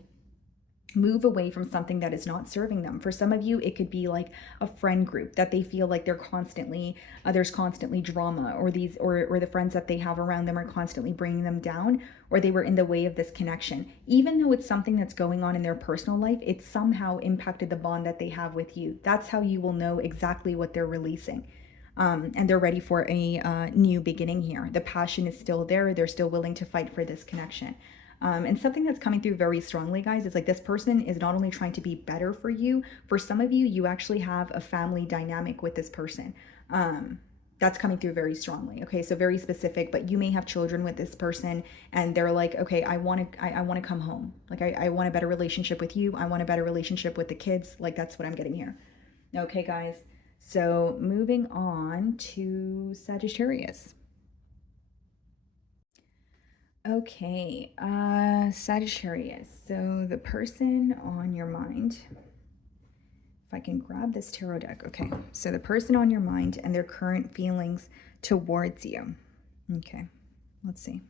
move away from something that is not serving them. For some of you, it could be like a friend group that they feel like they're constantly, there's constantly drama, or these, or the friends that they have around them are constantly bringing them down, or they were in the way of this connection. Even though it's something that's going on in their personal life, it somehow impacted the bond that they have with you. That's how you will know exactly what they're releasing. And they're ready for a new beginning here. The passion is still there. They're still willing to fight for this connection. And something that's coming through very strongly, guys, is like this person is not only trying to be better for you. For some of you, you actually have a family dynamic with this person. That's coming through very strongly. Okay, so very specific, but you may have children with this person, and they're like, okay, I want to come home. Like I want a better relationship with you. I want a better relationship with the kids. Like that's what I'm getting here. Okay, guys. So moving on to Sagittarius. Okay, Sagittarius. So the person on your mind, if I can grab this tarot deck. Okay, so the person on your mind and their current feelings towards you. Okay, let's see.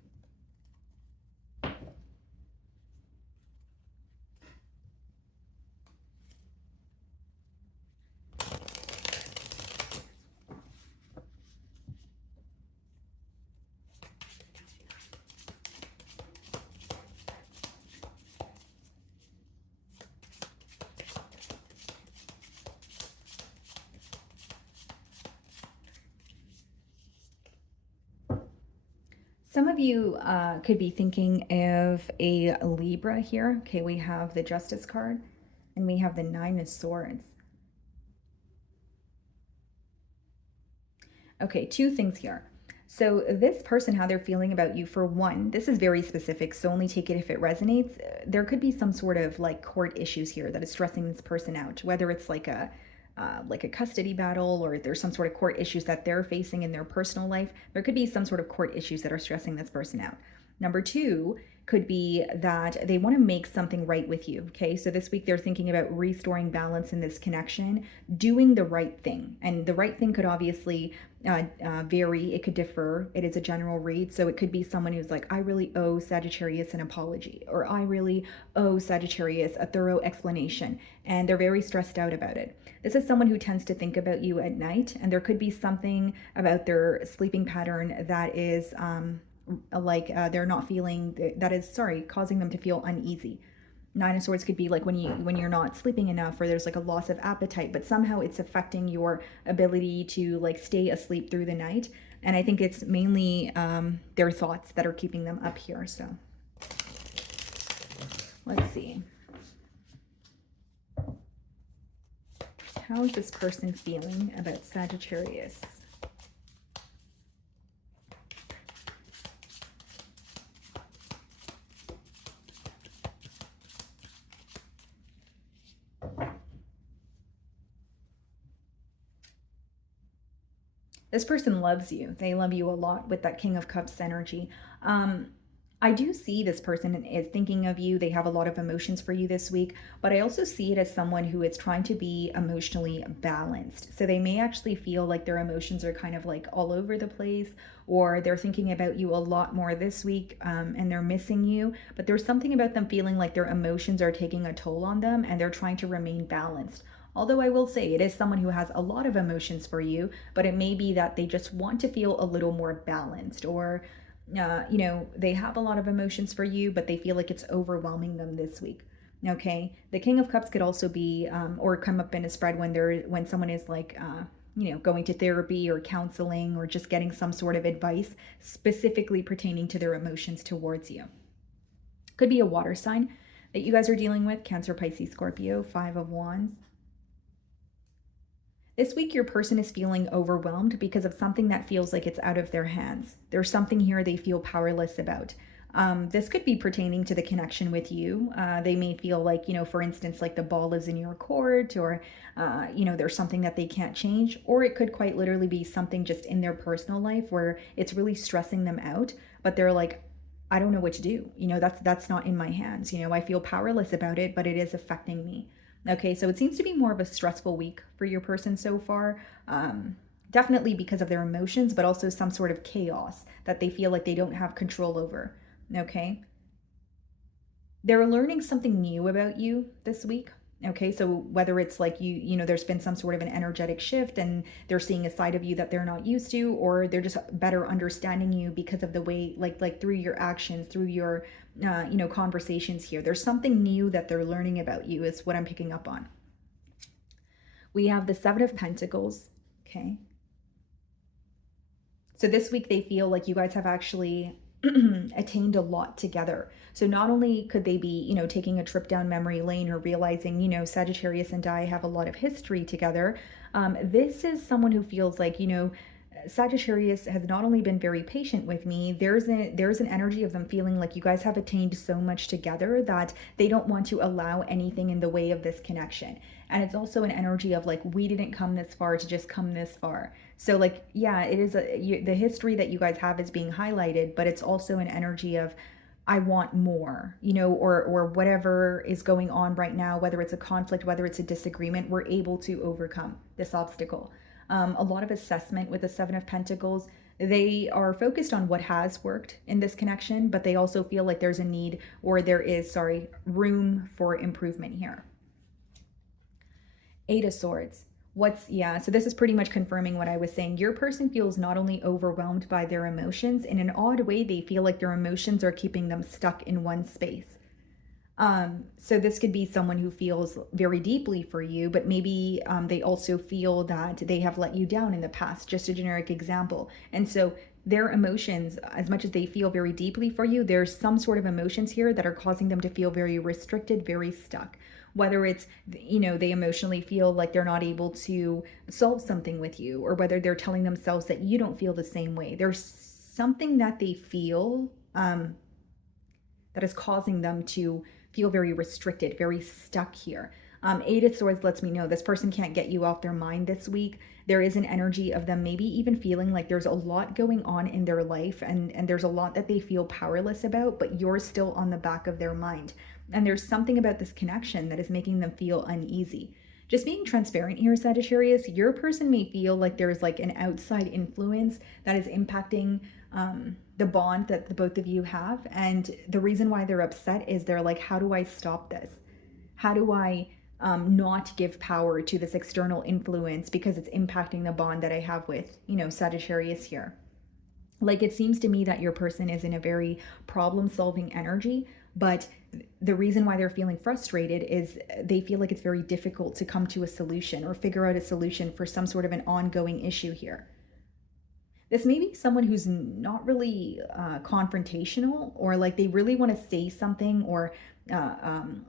Some of you could be thinking of a Libra here. Okay, we have the Justice card and we have the Nine of Swords. Okay, two things here. So this person, how they're feeling about you, for one, this is very specific, so only take it if it resonates. There could be some sort of like court issues here that is stressing this person out, whether it's like a custody battle, or there's some sort of court issues that they're facing in their personal life. There could be some sort of court issues that are stressing this person out. Number two could be that they want to make something right with you. Okay, so this week they're thinking about restoring balance in this connection, doing the right thing. And the right thing could obviously vary, it could differ. It is a general read. So it could be someone who's like, I really owe Sagittarius an apology, or I really owe Sagittarius a thorough explanation. And they're very stressed out about it. This is someone who tends to think about you at night, and there could be something about their sleeping pattern that is they're not feeling, that is, sorry, causing them to feel uneasy. Nine of Swords could be like when you're not sleeping enough, or there's like a loss of appetite, but somehow it's affecting your ability to like stay asleep through the night. And I think it's mainly their thoughts that are keeping them up here. So let's see. How is this person feeling about Sagittarius? This person loves you. They love you a lot with that King of Cups energy. I do see this person is thinking of you. They have a lot of emotions for you this week, but I also see it as someone who is trying to be emotionally balanced. So they may actually feel like their emotions are kind of like all over the place, or they're thinking about you a lot more this week, and they're missing you. But there's something about them feeling like their emotions are taking a toll on them, and they're trying to remain balanced. Although I will say it is someone who has a lot of emotions for you, but it may be that they just want to feel a little more balanced, or they have a lot of emotions for you, but they feel like it's overwhelming them this week. Okay, the King of Cups could also be or come up in a spread when someone is like going to therapy or counseling, or just getting some sort of advice specifically pertaining to their emotions towards you. Could be a water sign that you guys are dealing with: Cancer, Pisces, Scorpio. Five of Wands. This week, your person is feeling overwhelmed because of something that feels like it's out of their hands. There's something here they feel powerless about. This could be pertaining to the connection with you. They may feel like, for instance, like the ball is in your court, or, there's something that they can't change. Or it could quite literally be something just in their personal life where it's really stressing them out, but they're like, I don't know what to do. That's not in my hands. I feel powerless about it, but it is affecting me. Okay, so it seems to be more of a stressful week for your person so far. Definitely because of their emotions, but also some sort of chaos that they feel like they don't have control over. Okay, they're learning something new about you this week. Okay, so whether it's like there's been some sort of an energetic shift and they're seeing a side of you that they're not used to, or they're just better understanding you because of the way, like through your actions, through your, conversations here. There's something new that they're learning about you, is what I'm picking up on. We have the Seven of Pentacles. Okay. So this week they feel like you guys have actually attained a lot together. So not only could they be, taking a trip down memory lane, or realizing, Sagittarius and I have a lot of history together. This is someone who feels like, Sagittarius has not only been very patient with me, there's an energy of them feeling like you guys have attained so much together that they don't want to allow anything in the way of this connection. And it's also an energy of like, we didn't come this far to just come this far. So like, yeah, it is the history that you guys have is being highlighted, but it's also an energy of, I want more, or whatever is going on right now, whether it's a conflict, whether it's a disagreement, we're able to overcome this obstacle. A lot of assessment with the Seven of Pentacles. They are focused on what has worked in this connection, but they also feel like there's a need, or there is, room for improvement here. Eight of Swords. So this is pretty much confirming what I was saying. Your person feels not only overwhelmed by their emotions, in an odd way, they feel like their emotions are keeping them stuck in one space. So this could be someone who feels very deeply for you, but maybe they also feel that they have let you down in the past, just a generic example. And so their emotions, as much as they feel very deeply for you, there's some sort of emotions here that are causing them to feel very restricted, very stuck. Whether it's, they emotionally feel like they're not able to solve something with you, or whether they're telling themselves that you don't feel the same way. There's something that they feel that is causing them to feel very restricted, very stuck here. Eight of Swords lets me know this person can't get you off their mind this week. There is an energy of them maybe even feeling like there's a lot going on in their life, and there's a lot that they feel powerless about, but you're still on the back of their mind. And there's something about this connection that is making them feel uneasy. Just being transparent here, Sagittarius, your person may feel like there's like an outside influence that is impacting the bond that the both of you have. And the reason why they're upset is they're like, how do I stop this? How do I not give power to this external influence because it's impacting the bond that I have with, Sagittarius here? Like, it seems to me that your person is in a very problem-solving energy, but the reason why they're feeling frustrated is they feel like it's very difficult to come to a solution or figure out a solution for some sort of an ongoing issue here. This may be someone who's not really confrontational, or like they really want to say something, or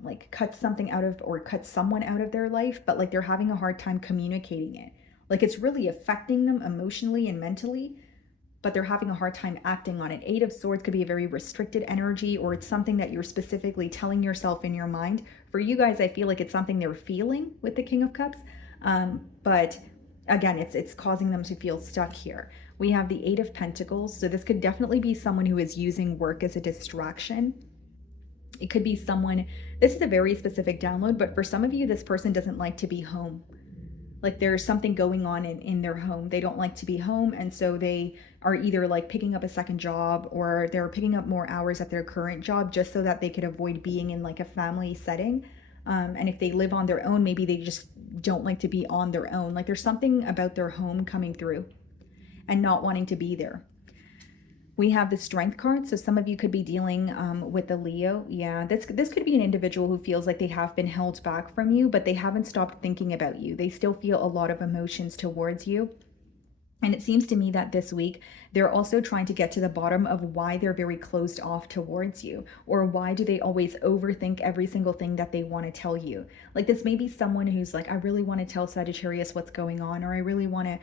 like cut something out of, or cut someone out of their life, but like they're having a hard time communicating it. Like it's really affecting them emotionally and mentally, but they're having a hard time acting on it. Eight of Swords could be a very restricted energy, or it's something that you're specifically telling yourself in your mind. For you guys, I feel like it's something they're feeling with the King of Cups, but again, it's causing them to feel stuck here. We have the Eight of Pentacles, so this could definitely be someone who is using work as a distraction. It could be someone, this is a very specific download, but for some of you, this person doesn't like to be home. Like there's something going on in their home. They don't like to be home, and so they are either like picking up a second job, or they're picking up more hours at their current job just so that they could avoid being in like a family setting. And if they live on their own, maybe they just don't like to be on their own. Like there's something about their home coming through and not wanting to be there. We have the Strength card, so some of you could be dealing with the Leo. Yeah, this could be an individual who feels like they have been held back from you, but they haven't stopped thinking about you. They still feel a lot of emotions towards you. And it seems to me that this week, they're also trying to get to the bottom of why they're very closed off towards you, or why do they always overthink every single thing that they want to tell you. Like this may be someone who's like, I really want to tell Sagittarius what's going on, or I really want to,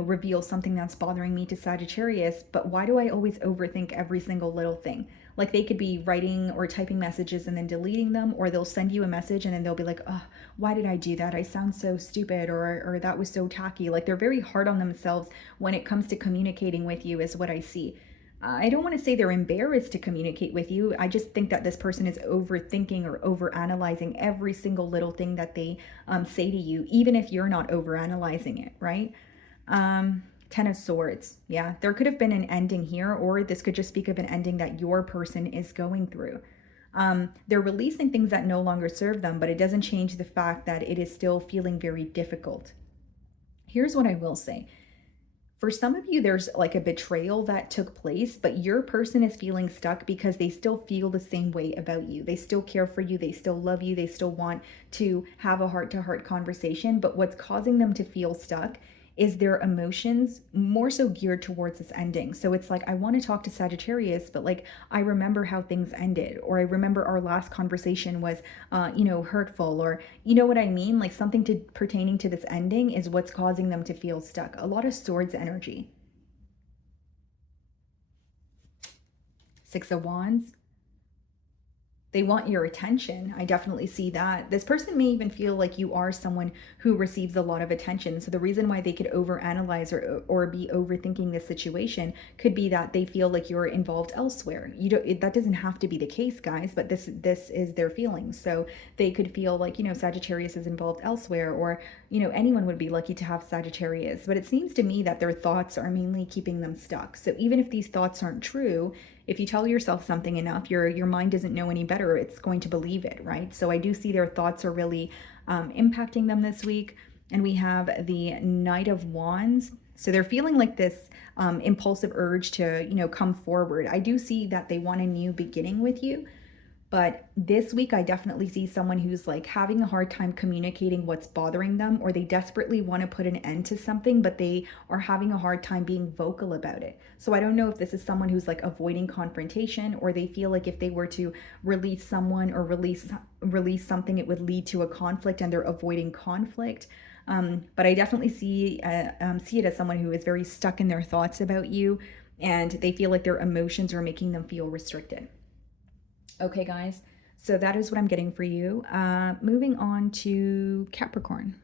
reveal something that's bothering me to Sagittarius, but why do I always overthink every single little thing? Like they could be writing or typing messages and then deleting them, or they'll send you a message and then they'll be like, oh, why did I do that? I sound so stupid, or that was so tacky. Like they're very hard on themselves when it comes to communicating with you, is what I see. I don't want to say they're embarrassed to communicate with you. I just think that this person is overthinking or overanalyzing every single little thing that they say to you, even if you're not overanalyzing it, right? Ten of Swords. Yeah, there could have been an ending here, or this could just speak of an ending that your person is going through. They're releasing things that no longer serve them, but it doesn't change the fact that it is still feeling very difficult. Here's what I will say. For some of you, there's like a betrayal that took place, but your person is feeling stuck because they still feel the same way about you. They still care for you. They still love you. They still want to have a heart-to-heart conversation. But what's causing them to feel stuck is their emotions more so geared towards this ending. So it's like, I want to talk to Sagittarius, but like, I remember how things ended, or I remember our last conversation was, hurtful, or you know what I mean? Like something pertaining to this ending is what's causing them to feel stuck. A lot of Swords energy. Six of Wands. They want your attention. I definitely see that. This person may even feel like you are someone who receives a lot of attention. So the reason why they could overanalyze or be overthinking this situation could be that they feel like you're involved elsewhere. That doesn't have to be the case, guys, but this is their feelings. So they could feel like, Sagittarius is involved elsewhere, or, anyone would be lucky to have Sagittarius. But it seems to me that their thoughts are mainly keeping them stuck. So even if these thoughts aren't true, if you tell yourself something enough, your mind doesn't know any better. It's going to believe it, right? So I do see their thoughts are really impacting them this week. And we have the Knight of Wands. So they're feeling like this impulsive urge to, come forward. I do see that they want a new beginning with you, But this week, I definitely see someone who's like having a hard time communicating what's bothering them, or they desperately want to put an end to something, but they are having a hard time being vocal about it. So I don't know if this is someone who's like avoiding confrontation, or they feel like if they were to release someone or release something, it would lead to a conflict and they're avoiding conflict. But I definitely see it as someone who is very stuck in their thoughts about you, and they feel like their emotions are making them feel restricted. Okay, guys, so that is what I'm getting for you. Moving on to Capricorn.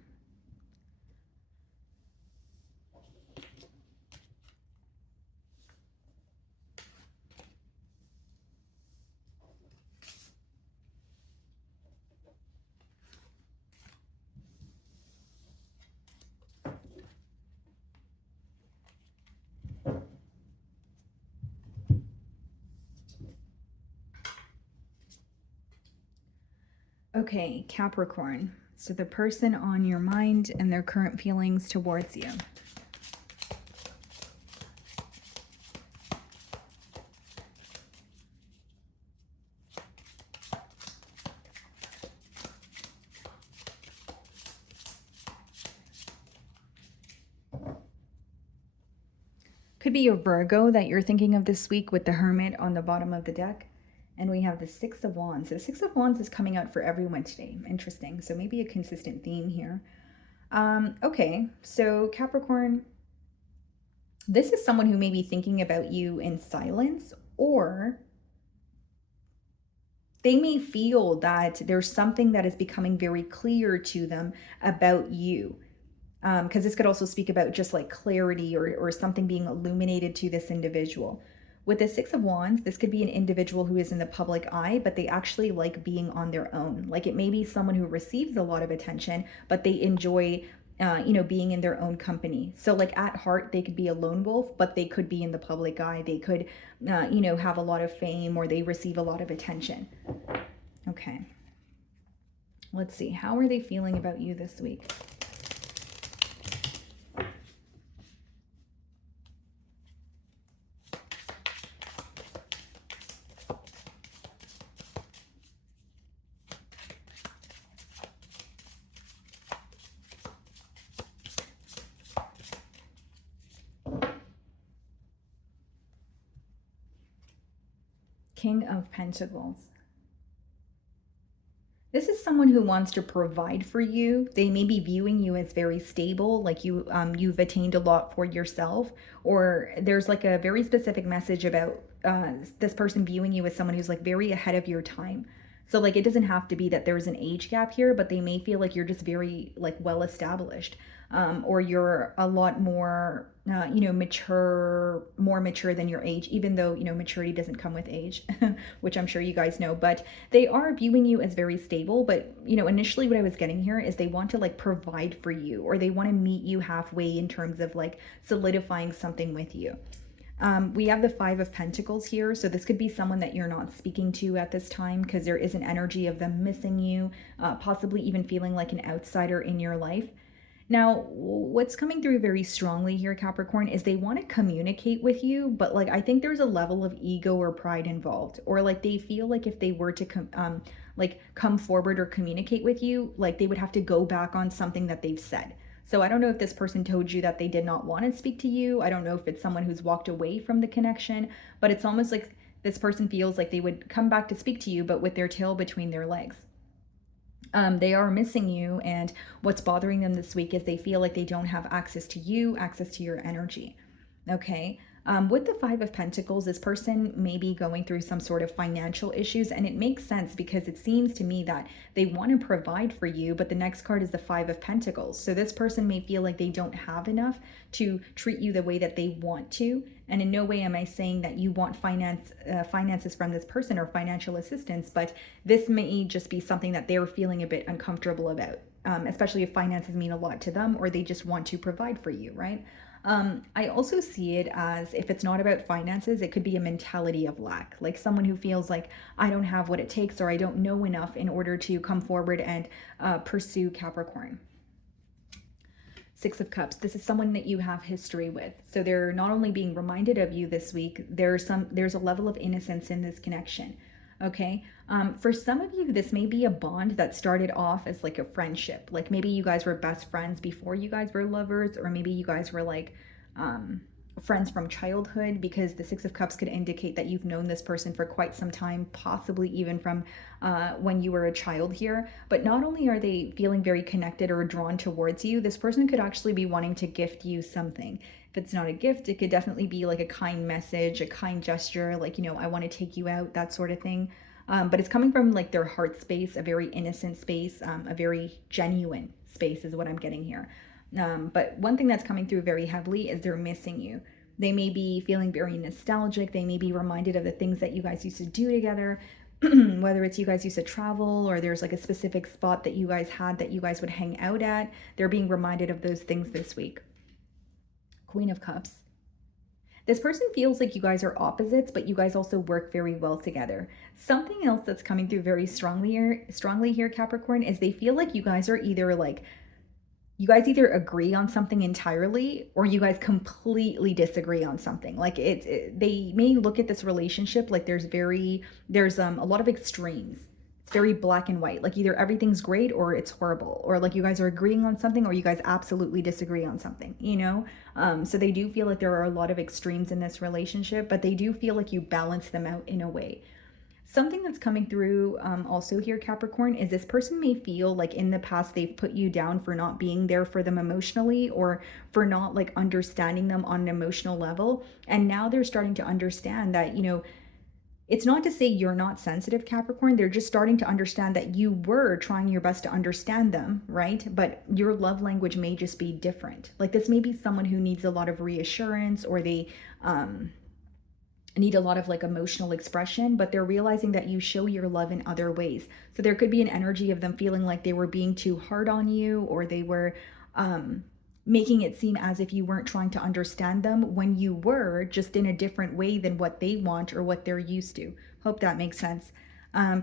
Okay, Capricorn. So the person on your mind and their current feelings towards you. Could be a Virgo that you're thinking of this week with the Hermit on the bottom of the deck. And we have the Six of Wands. So the Six of Wands is coming out for everyone today. Interesting. So maybe a consistent theme here. Okay, so Capricorn, this is someone who may be thinking about you in silence, or they may feel that there's something that is becoming very clear to them about you. Because this could also speak about just like clarity or something being illuminated to this individual. With the Six of Wands, this could be an individual who is in the public eye, but they actually like being on their own. Like it may be someone who receives a lot of attention, but they enjoy, being in their own company. So like at heart, they could be a lone wolf, but they could be in the public eye. They could, have a lot of fame, or they receive a lot of attention. Okay. Let's see. How are they feeling about you this week? King of Pentacles. This is someone who wants to provide for you. They may be viewing you as very stable, like you've attained a lot for yourself, or there's like a very specific message about this person viewing you as someone who's like very ahead of your time. So like it doesn't have to be that there's an age gap here, but they may feel like you're just very like well established, or you're a lot more mature, more mature than your age, even though maturity doesn't come with age, which I'm sure you guys know. But they are viewing you as very stable. But initially what I was getting here is they want to like provide for you, or they want to meet you halfway in terms of like solidifying something with you. We have the Five of Pentacles here, so this could be someone that you're not speaking to at this time, because there is an energy of them missing you, possibly even feeling like an outsider in your life. Now, what's coming through very strongly here, Capricorn, is they want to communicate with you, but like I think there's a level of ego or pride involved, or like they feel like if they were to come forward or communicate with you, like they would have to go back on something that they've said. So I don't know if this person told you that they did not want to speak to you. I don't know if it's someone who's walked away from the connection, but it's almost like this person feels like they would come back to speak to you, but with their tail between their legs. They are missing you, and what's bothering them this week is they feel like they don't have access to you, access to your energy. Okay. With the Five of Pentacles, this person may be going through some sort of financial issues, and it makes sense because it seems to me that they want to provide for you, but the next card is the Five of Pentacles. So this person may feel like they don't have enough to treat you the way that they want to. And in no way am I saying that you want finances from this person or financial assistance, but this may just be something that they're feeling a bit uncomfortable about, especially if finances mean a lot to them, or they just want to provide for you, right? I also see it as, if it's not about finances, it could be a mentality of lack, like someone who feels like I don't have what it takes, or I don't know enough in order to come forward and pursue Capricorn. Six of Cups. This is someone that you have history with. So they're not only being reminded of you this week, there's a level of innocence in this connection. Okay. For some of you, this may be a bond that started off as like a friendship. Like maybe you guys were best friends before you guys were lovers, or maybe you guys were like um, friends from childhood, because the Six of Cups could indicate that you've known this person for quite some time, possibly even from when you were a child here. But not only are they feeling very connected or drawn towards you, this person could actually be wanting to gift you something. If it's not a gift, it could definitely be like a kind message, a kind gesture, like, I want to take you out, that sort of thing. But it's coming from like their heart space, a very innocent space, a very genuine space is what I'm getting here. But one thing that's coming through very heavily is they're missing you. They may be feeling very nostalgic. They may be reminded of the things that you guys used to do together, whether it's you guys used to travel or there's like a specific spot that you guys had that you guys would hang out at. They're being reminded of those things this week. Queen of Cups. This person feels like you guys are opposites, but you guys also work very well together. Something else that's coming through very strongly here, Capricorn, is they feel like you guys are either like, you guys either agree on something entirely or you guys completely disagree on something. Like they may look at this relationship like there's a lot of extremes. It's very black and white. Like either everything's great or it's horrible, or like you guys are agreeing on something or you guys absolutely disagree on something, so they do feel like there are a lot of extremes in this relationship, but they do feel like you balance them out in a way. Something that's coming through also here, Capricorn, is this person may feel like in the past they've put you down for not being there for them emotionally, or for not like understanding them on an emotional level. And now they're starting to understand that, it's not to say you're not sensitive, Capricorn. They're just starting to understand that you were trying your best to understand them, right? But your love language may just be different. Like this may be someone who needs a lot of reassurance, or they need a lot of like emotional expression, but they're realizing that you show your love in other ways. So there could be an energy of them feeling like they were being too hard on you, or they were making it seem as if you weren't trying to understand them when you were, just in a different way than what they want or what they're used to. Hope that makes sense.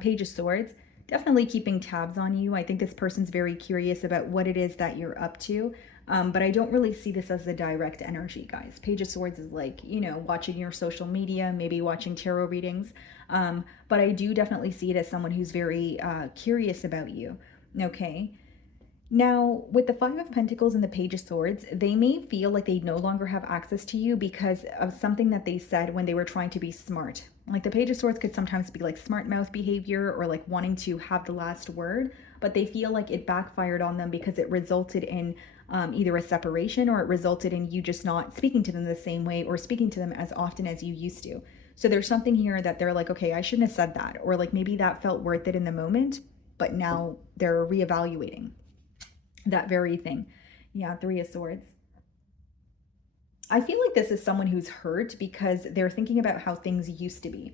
Page of Swords, definitely keeping tabs on you. I think this person's very curious about what it is that you're up to. But I don't really see this as the direct energy, guys. Page of Swords is like, watching your social media, maybe watching tarot readings. But I do definitely see it as someone who's very curious about you. Okay. Now, with the Five of Pentacles and the Page of Swords, they may feel like they no longer have access to you because of something that they said when they were trying to be smart. Like the Page of Swords could sometimes be like smart mouth behavior, or like wanting to have the last word, but they feel like it backfired on them because it resulted in either a separation, or it resulted in you just not speaking to them the same way, or speaking to them as often as you used to. So there's something here that they're like, okay, I shouldn't have said that, or like maybe that felt worth it in the moment, but now they're reevaluating that very thing. Yeah, Three of Swords. I feel like this is someone who's hurt because they're thinking about how things used to be.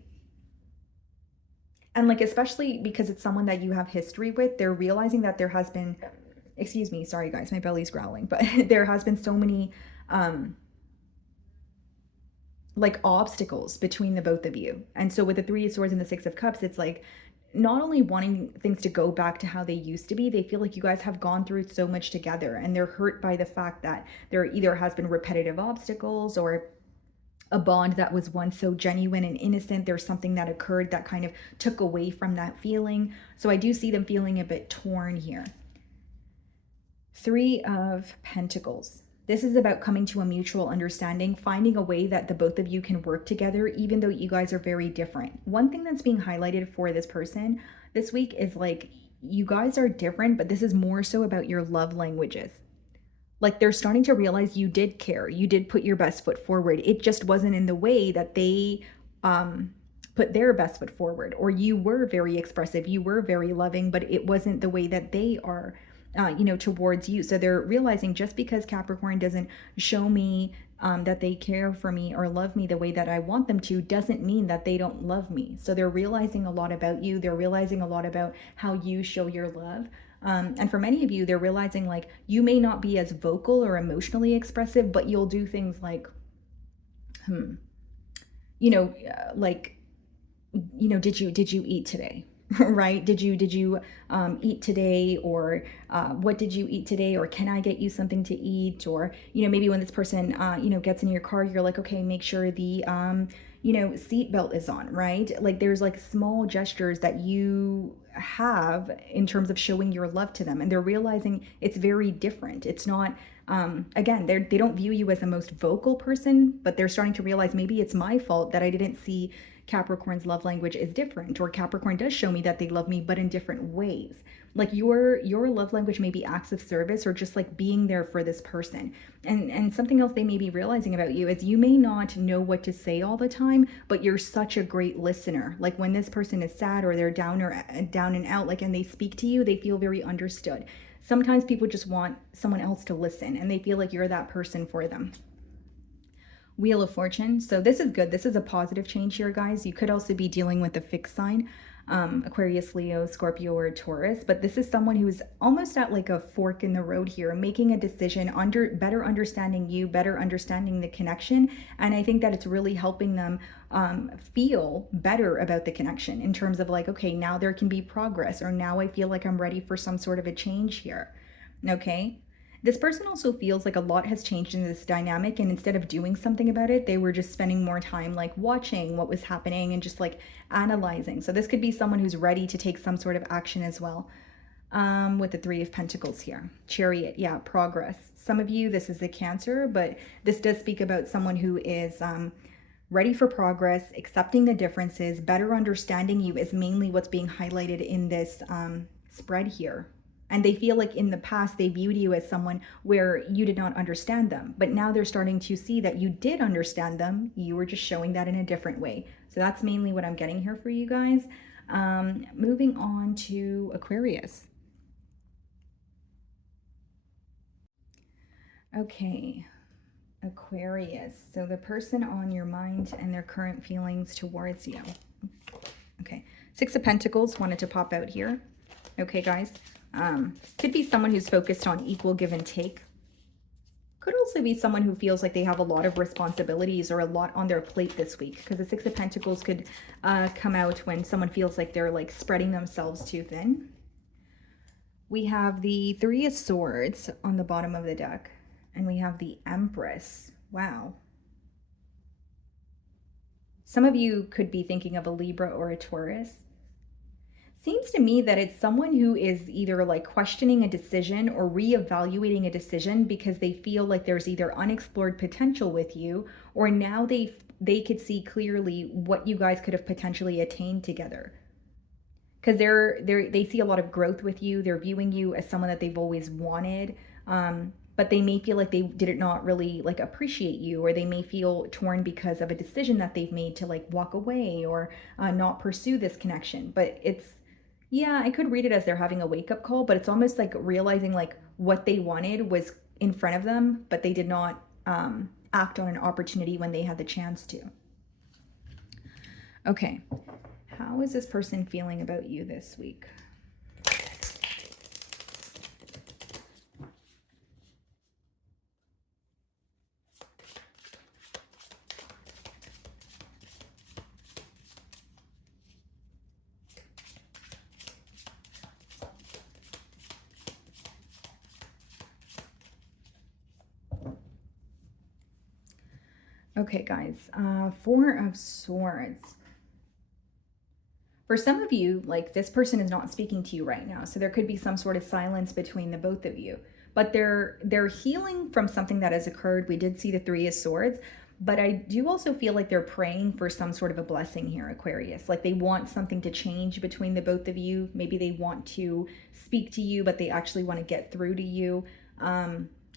And like, especially because it's someone that you have history with, they're realizing that there has been, excuse me, sorry guys, my belly's growling, but there has been so many like obstacles between the both of you. And so with the Three of Swords and the Six of Cups, it's like not only wanting things to go back to how they used to be, they feel like you guys have gone through so much together, and they're hurt by the fact that there either has been repetitive obstacles, or a bond that was once so genuine and innocent. There's something that occurred that kind of took away from that feeling. So I do see them feeling a bit torn here. Three of Pentacles. This is about coming to a mutual understanding, finding a way that the both of you can work together, even though you guys are very different. One thing that's being highlighted for this person this week is like, you guys are different, but this is more so about your love languages. Like they're starting to realize you did care. You did put your best foot forward. It just wasn't in the way that they put their best foot forward. Or you were very expressive. You were very loving, but it wasn't the way that they are towards you. So they're realizing, just because Capricorn doesn't show me that they care for me or love me the way that I want them to, doesn't mean that they don't love me. So they're realizing a lot about you. They're realizing a lot about how you show your love. And for many of you, they're realizing like you may not be as vocal or emotionally expressive, but you'll do things like, did you eat today? right? Did you eat today? Or what did you eat today? Or can I get you something to eat? Or, maybe when this person, gets in your car, you're like, okay, make sure the, seat belt is on, right? Like there's like small gestures that you have in terms of showing your love to them, and they're realizing it's very different. It's not, again, they don't view you as the most vocal person, but they're starting to realize maybe it's my fault that I didn't see Capricorn's love language is different, or Capricorn does show me that they love me, but in different ways. Like your love language may be acts of service, or just like being there for this person. And something else they may be realizing about you is you may not know what to say all the time, but you're such a great listener. Like when this person is sad, or they're down, or down and out, like, and they speak to you, they feel very understood. Sometimes people just want someone else to listen, and they feel like you're that person for them. Wheel of Fortune. So this is good. This is a positive change here, guys. You could also be dealing with a fixed sign, Aquarius, Leo, Scorpio, or Taurus. But this is someone who's almost at like a fork in the road here, making a decision, better understanding you, better understanding the connection. And I think that it's really helping them feel better about the connection, in terms of like, okay, now there can be progress, or now I feel like I'm ready for some sort of a change here. Okay. This person also feels like a lot has changed in this dynamic, and instead of doing something about it, they were just spending more time like watching what was happening and just like analyzing. So this could be someone who's ready to take some sort of action as well. With the Three of Pentacles here. Chariot, yeah, progress. Some of you, this is a Cancer, but this does speak about someone who is ready for progress, accepting the differences, better understanding you is mainly what's being highlighted in this spread here. And they feel like in the past they viewed you as someone where you did not understand them. But now they're starting to see that you did understand them. You were just showing that in a different way. So that's mainly what I'm getting here for you guys. Moving on to Aquarius. Okay, Aquarius. So the person on your mind and their current feelings towards you. Okay, Six of Pentacles wanted to pop out here. Okay, guys. Could be someone who's focused on equal give and take. Could also be someone who feels like they have a lot of responsibilities or a lot on their plate this week, because the Six of Pentacles could come out when someone feels like they're like spreading themselves too thin. We have the Three of Swords on the bottom of the deck, and we have the Empress. Wow. Some of you could be thinking of a Libra or a Taurus. Seems to me that it's someone who is either like questioning a decision or reevaluating a decision because they feel like there's either unexplored potential with you, or now they could see clearly what you guys could have potentially attained together. Because they see a lot of growth with you. They're viewing you as someone that they've always wanted. But they may feel like they did not really like appreciate you, or they may feel torn because of a decision that they've made to like walk away or not pursue this connection. But it's, yeah, I could read it as they're having a wake-up call, but it's almost like realizing like what they wanted was in front of them, but they did not act on an opportunity when they had the chance to. Okay, how is this person feeling about you this week? Okay, guys, Four of Swords. For some of you, like this person is not speaking to you right now, so there could be some sort of silence between the both of you. But they're healing from something that has occurred. We did see the Three of Swords, but I do also feel like they're praying for some sort of a blessing here, Aquarius. Like they want something to change between the both of you. Maybe they want to speak to you, but they actually want to get through to you.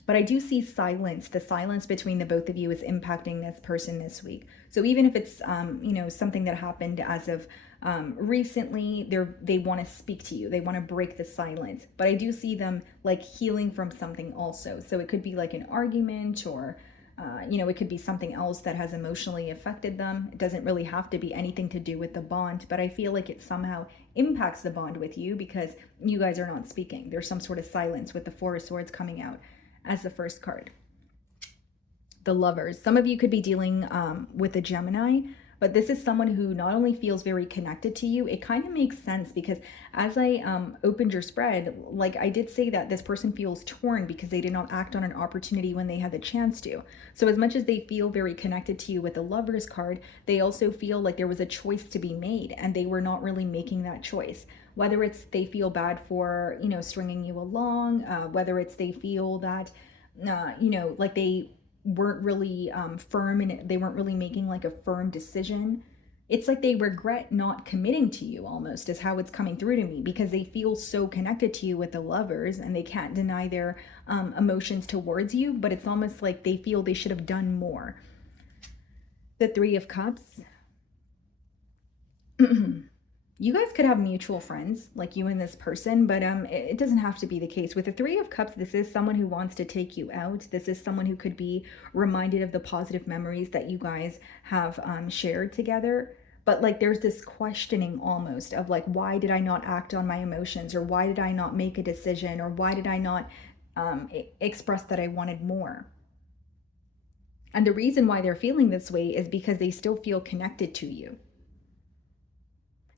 But I do see silence. The silence between the both of you is impacting this person this week. So even if it's, something that happened as of recently, they want to speak to you. They want to break the silence. But I do see them like healing from something also. So it could be like an argument, or, it could be something else that has emotionally affected them. It doesn't really have to be anything to do with the bond, but I feel like it somehow impacts the bond with you because you guys are not speaking. There's some sort of silence with the Four of Swords coming out as the first card. The Lovers. Some of you could be dealing with a Gemini, But this is someone who not only feels very connected to you, it kind of makes sense because as I opened your spread, like I did say that this person feels torn because they did not act on an opportunity when they had the chance to. So as much as they feel very connected to you with the Lovers card, they also feel like there was a choice to be made and they were not really making that choice. Whether it's they feel bad for, stringing you along, whether it's they feel that, like they weren't really firm and they weren't really making like a firm decision. It's like they regret not committing to you almost is how it's coming through to me because they feel so connected to you with the Lovers and they can't deny their emotions towards you, but it's almost like they feel they should have done more. The Three of Cups. You guys could have mutual friends like you and this person, but it doesn't have to be the case. With the Three of Cups, this is someone who wants to take you out. This is someone who could be reminded of the positive memories that you guys have shared together. But like there's this questioning almost of like, why did I not act on my emotions, or why did I not make a decision, or why did I not express that I wanted more? And the reason why they're feeling this way is because they still feel connected to you.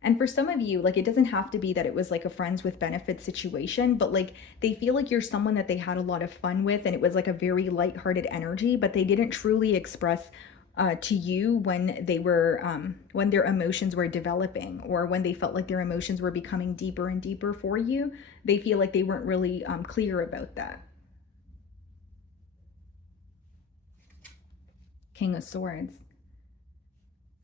And for some of you, like it doesn't have to be that it was like a friends with benefits situation, but like they feel like you're someone that they had a lot of fun with and it was like a very lighthearted energy, but they didn't truly express to you when they were, when their emotions were developing or when they felt like their emotions were becoming deeper and deeper for you. They feel like they weren't really clear about that. King of Swords.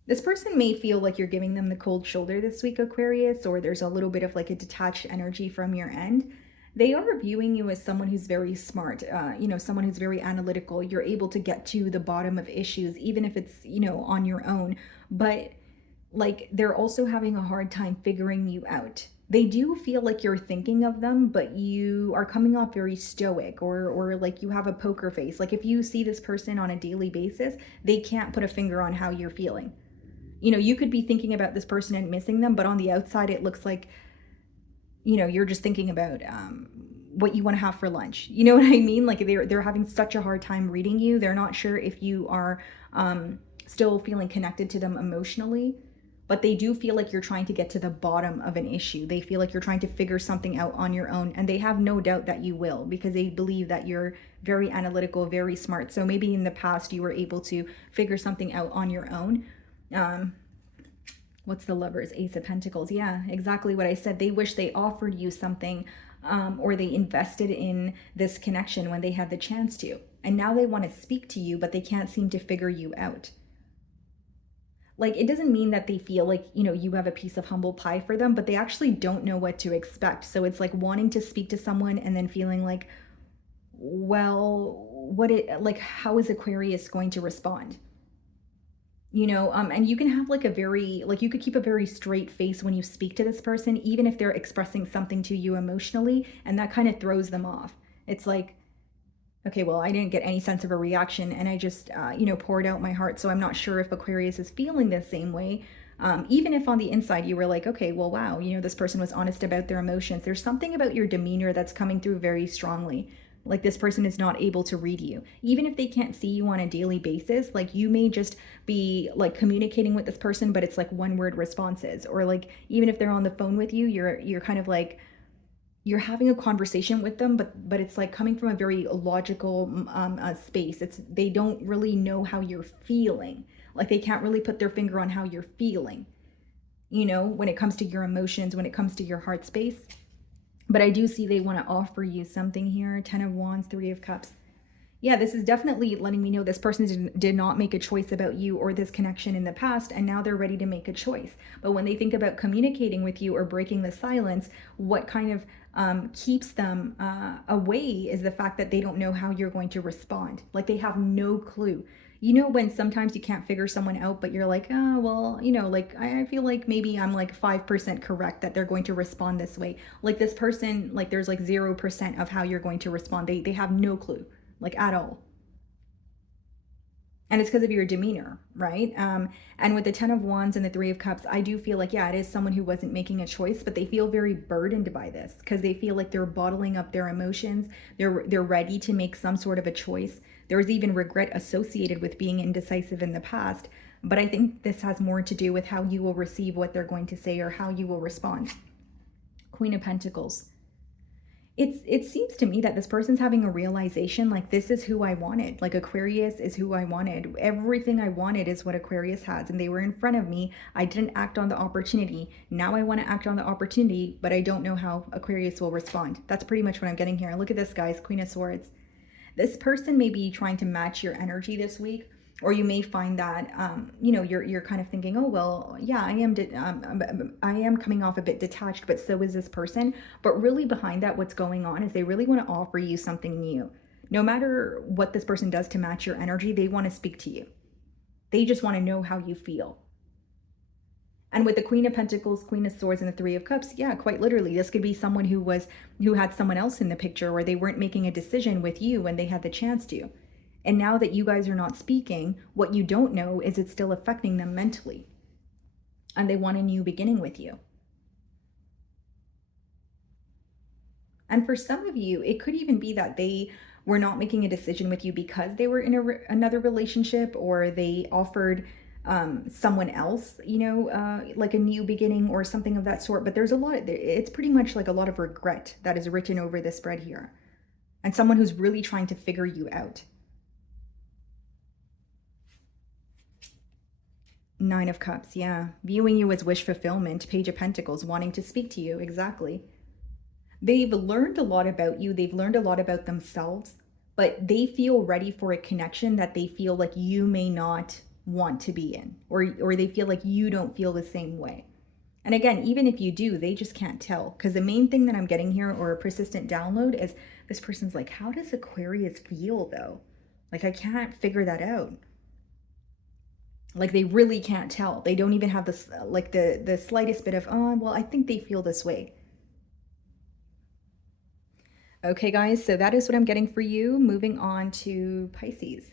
This person may feel like you're giving them the cold shoulder this week, Aquarius, or there's a little bit of like a detached energy from your end. They are viewing you as someone who's very smart, someone who's very analytical. You're able to get to the bottom of issues, even if it's, on your own. But like they're also having a hard time figuring you out. They do feel like you're thinking of them, but you are coming off very stoic or like you have a poker face. Like if you see this person on a daily basis, they can't put a finger on how you're feeling. You could be thinking about this person and missing them, but on the outside, it looks like, you're just thinking about what you want to have for lunch. You know what I mean? Like they're having such a hard time reading you. They're not sure if you are still feeling connected to them emotionally, but they do feel like you're trying to get to the bottom of an issue. They feel like you're trying to figure something out on your own, and they have no doubt that you will because they believe that you're very analytical, very smart. So maybe in the past you were able to figure something out on your own. What's the Lovers? Ace of Pentacles. Yeah, exactly what I said. They wish they offered you something or they invested in this connection when they had the chance to. And now they want to speak to you, but they can't seem to figure you out. Like, it doesn't mean that they feel like, you have a piece of humble pie for them, but they actually don't know what to expect. So it's like wanting to speak to someone and then feeling like, well, how is Aquarius going to respond? And you can have like you could keep a very straight face when you speak to this person, even if they're expressing something to you emotionally, and that kind of throws them off. It's like, okay, well, I didn't get any sense of a reaction and I just, poured out my heart. So I'm not sure if Aquarius is feeling the same way. Even if on the inside you were like, okay, well, wow, this person was honest about their emotions. There's something about your demeanor that's coming through very strongly. Like this person is not able to read you. Even if they can't see you on a daily basis, like you may just be like communicating with this person, but it's like one word responses. Or like even if they're on the phone with you, you're kind of like, you're having a conversation with them, but it's like coming from a very logical space. They don't really know how you're feeling. Like they can't really put their finger on how you're feeling, when it comes to your emotions, when it comes to your heart space. But I do see they want to offer you something here. 10 of Wands, 3 of Cups. Yeah, this is definitely letting me know this person did not make a choice about you or this connection in the past, and now they're ready to make a choice. But when they think about communicating with you or breaking the silence, what kind of keeps them away is the fact that they don't know how you're going to respond. Like they have no clue. When sometimes you can't figure someone out, but you're like, oh, well, like I feel like maybe I'm like 5% correct that they're going to respond this way. Like this person, like there's like 0% of how you're going to respond. They have no clue, like at all. And it's because of your demeanor, right? And with the 10 of Wands and the 3 of Cups, I do feel like, yeah, it is someone who wasn't making a choice, but they feel very burdened by this because they feel like they're bottling up their emotions. They're ready to make some sort of a choice. There was even regret associated with being indecisive in the past, But I think this has more to do with how you will receive what they're going to say or how you will respond. Queen of Pentacles. It seems to me that this person's having a realization, like, this is who I wanted. Like, Aquarius is who I wanted. Everything I wanted is what Aquarius has, and they were in front of me. I didn't act on the opportunity. Now I want to act on the opportunity, but I don't know how Aquarius will respond. That's pretty much what I'm getting here. Look at this, guys. Queen of Swords. This person may be trying to match your energy this week, or you may find that you know, you're kind of thinking, oh well, yeah, I am coming off a bit detached, but so is this person. But really behind that, what's going on is they really want to offer you something new. No matter what this person does to match your energy, they want to speak to you. They just want to know how you feel. And with the Queen of Pentacles, Queen of Swords, and the Three of Cups, yeah, quite literally, this could be someone who had someone else in the picture, or they weren't making a decision with you when they had the chance to. And now that you guys are not speaking, what you don't know is it's still affecting them mentally. And they want a new beginning with you. And for some of you, it could even be that they were not making a decision with you because they were in another relationship, or they offered someone else, you know, like a new beginning or something of that sort. But there's it's pretty much like a lot of regret that is written over this spread here. And someone who's really trying to figure you out. Nine of Cups, yeah. Viewing you as wish fulfillment. Page of Pentacles, wanting to speak to you, exactly. They've learned a lot about you. They've learned a lot about themselves, but they feel ready for a connection that they feel like you may not want to be in, or they feel like you don't feel the same way. And again, even if you do, they just can't tell, because the main thing that I'm getting here, or a persistent download, is this person's like, how does Aquarius feel though? Like, I can't figure that out. Like, they really can't tell. They don't even have this, like, the slightest bit of, oh, well, I think they feel this way. Okay, guys, so that is what I'm getting for you. Moving on to Pisces.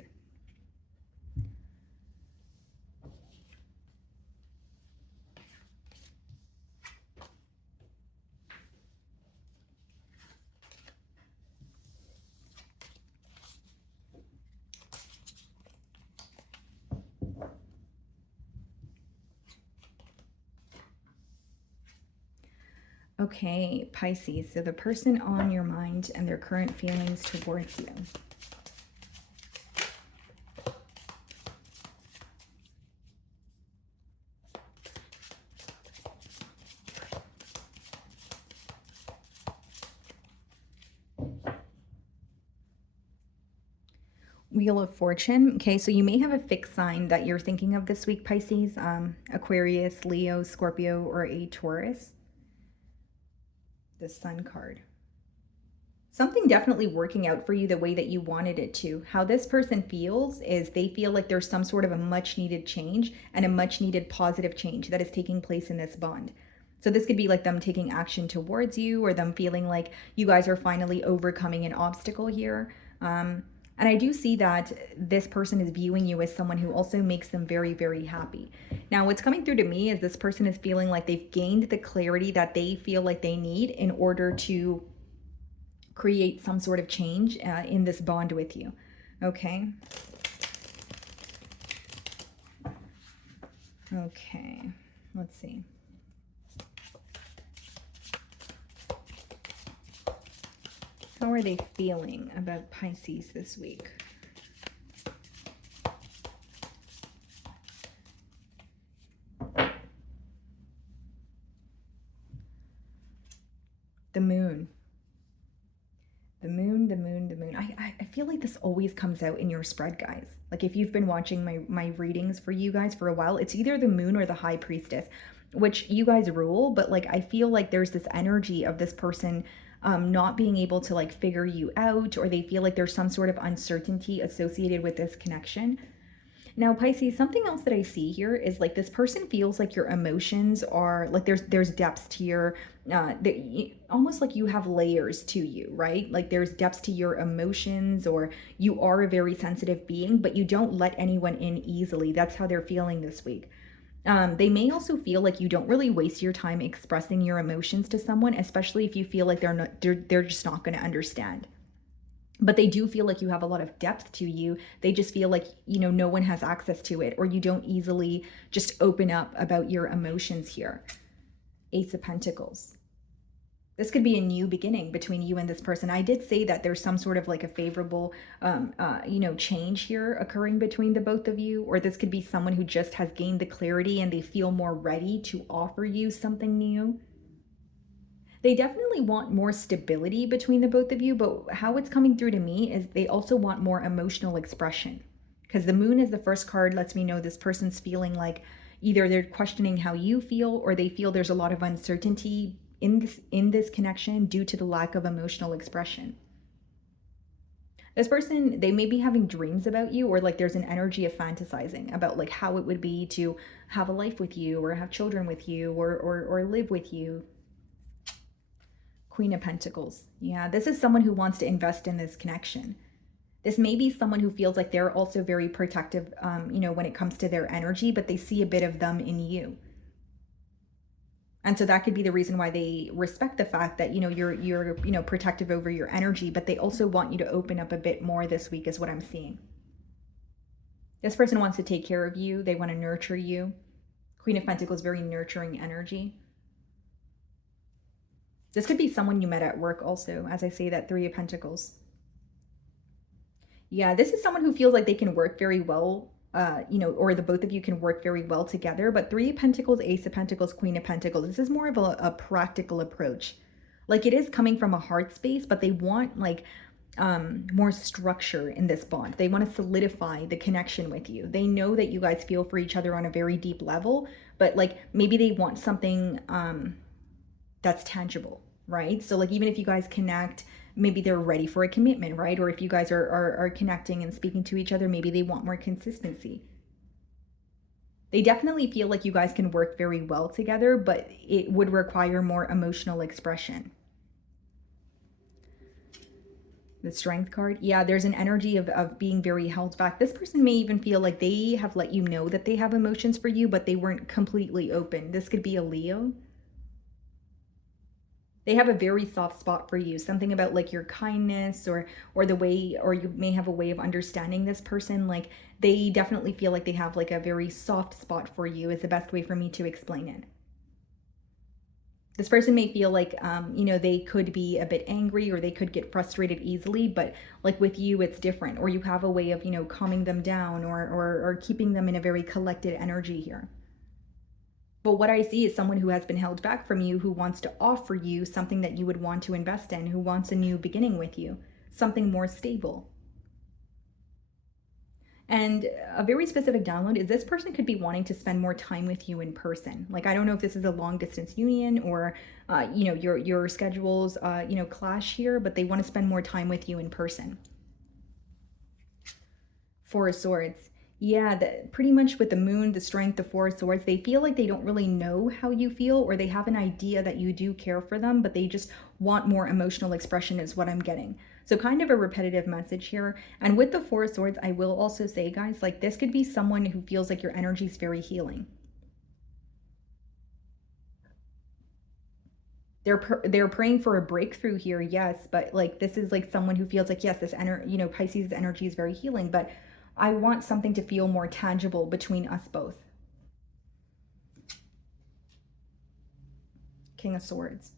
Okay, Pisces, so the person on your mind and their current feelings towards you. Wheel of Fortune. Okay, so you may have a fixed sign that you're thinking of this week, Pisces. Aquarius, Leo, Scorpio, or a Taurus. The Sun card. Something definitely working out for you the way that you wanted it to. How this person feels is they feel like there's some sort of a much needed change and a much needed positive change that is taking place in this bond. So this could be like them taking action towards you, or them feeling like you guys are finally overcoming an obstacle here. And I do see that this person is viewing you as someone who also makes them very, very happy. Now, what's coming through to me is this person is feeling like they've gained the clarity that they feel like they need in order to create some sort of change in this bond with you. Okay. Okay. Let's see. How are they feeling about Pisces this week? The moon. The moon, the moon, the moon. I feel like this always comes out in your spread, guys. Like, if you've been watching my readings for you guys for a while, it's either the moon or the high priestess, which you guys rule. But like, I feel like there's this energy of this person not being able to like figure you out, or they feel like there's some sort of uncertainty associated with this connection. Now, Pisces, something else that I see here is like this person feels like your emotions are like there's depths to your almost like you have layers to you, right? Like there's depths to your emotions, or you are a very sensitive being, but you don't let anyone in easily. That's how they're feeling this week. They may also feel like you don't really waste your time expressing your emotions to someone, especially if you feel like they're just not going to understand. but they do feel like you have a lot of depth to you. They just feel like, no one has access to it, or you don't easily just open up about your emotions here. Ace of Pentacles. This could be a new beginning between you and this person. I did say that there's some sort of like a favorable, change here occurring between the both of you, or this could be someone who just has gained the clarity and they feel more ready to offer you something new. They definitely want more stability between the both of you, but how it's coming through to me is they also want more emotional expression, because the moon is the first card, lets me know this person's feeling like either they're questioning how you feel, or they feel there's a lot of uncertainty in this connection due to the lack of emotional expression. This person, they may be having dreams about you, or like there's an energy of fantasizing about like how it would be to have a life with you, or have children with you, or live with you. Queen of Pentacles. Yeah, this is someone who wants to invest in this connection. This may be someone who feels like they're also very protective, when it comes to their energy, but they see a bit of them in you. And so that could be the reason why they respect the fact that, you're protective over your energy, but they also want you to open up a bit more this week is what I'm seeing. This person wants to take care of you. They want to nurture you. Queen of Pentacles, very nurturing energy. This could be someone you met at work also, as I say that. Three of Pentacles. Yeah, this is someone who feels like they can work very well, or the both of you can work very well together. But Three of Pentacles, Ace of Pentacles, Queen of Pentacles, this is more of a practical approach. Like, it is coming from a heart space, but they want like more structure in this bond. They want to solidify the connection with you. They know that you guys feel for each other on a very deep level, but like maybe they want something that's tangible, right? So like even if you guys connect, maybe they're ready for a commitment, right? Or if you guys are connecting and speaking to each other, maybe they want more consistency. They definitely feel like you guys can work very well together, but it would require more emotional expression. The Strength card. Yeah, there's an energy of being very held back. This person may even feel like they have let you know that they have emotions for you, but they weren't completely open. This could be a Leo. They have a very soft spot for you, something about like your kindness or the way, or you may have a way of understanding this person. Like they definitely feel like they have like a very soft spot for you is the best way for me to explain it. This person may feel like, they could be a bit angry, or they could get frustrated easily, but like with you, it's different, or you have a way of, calming them down or keeping them in a very collected energy here. But what I see is someone who has been held back from you, who wants to offer you something that you would want to invest in, who wants a new beginning with you, something more stable. And a very specific download is this person could be wanting to spend more time with you in person. Like, I don't know if this is a long distance union or, your schedules, clash here, but they want to spend more time with you in person. Four of Swords. Yeah, pretty much with the moon, the strength, the Four of Swords, they feel like they don't really know how you feel, or they have an idea that you do care for them, but they just want more emotional expression is what I'm getting. So kind of a repetitive message here. And with the Four of Swords, I will also say, guys, like this could be someone who feels like your energy is very healing. They're praying for a breakthrough here, yes, but like this is like someone who feels like, yes, this Pisces energy is very healing, but I want something to feel more tangible between us both. King of Swords.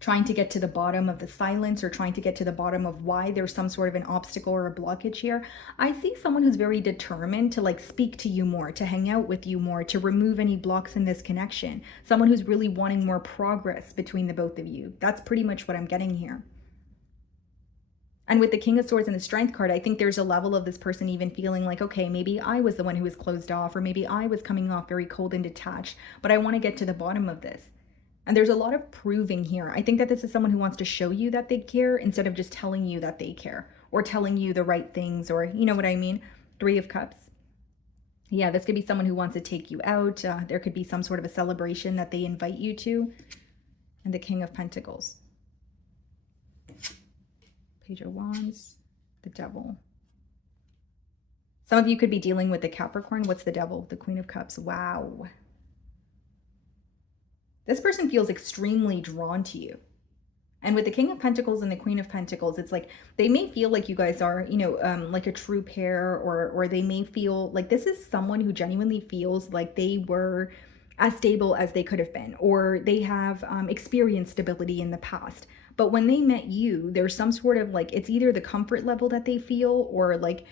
Trying to get to the bottom of the silence, or trying to get to the bottom of why there's some sort of an obstacle or a blockage here. I see someone who's very determined to like speak to you more, to hang out with you more, to remove any blocks in this connection. Someone who's really wanting more progress between the both of you. That's pretty much what I'm getting here. And with the King of Swords and the Strength card, I think there's a level of this person even feeling like, okay, maybe I was the one who was closed off, or maybe I was coming off very cold and detached, but I want to get to the bottom of this. And there's a lot of proving here. I think that this is someone who wants to show you that they care instead of just telling you that they care, or telling you the right things, or you know what I mean? Three of Cups. Yeah, this could be someone who wants to take you out. There could be some sort of a celebration that they invite you to. And the King of Pentacles. Page of Wands, the Devil. Some of you could be dealing with the Capricorn. What's the Devil? The Queen of Cups. Wow. This person feels extremely drawn to you. And with the King of Pentacles and the Queen of Pentacles, it's like they may feel like you guys are, like a true pair, or they may feel like this is someone who genuinely feels like they were as stable as they could have been, or they have experienced stability in the past. But when they met you, there's some sort of like, it's either the comfort level that they feel, or like,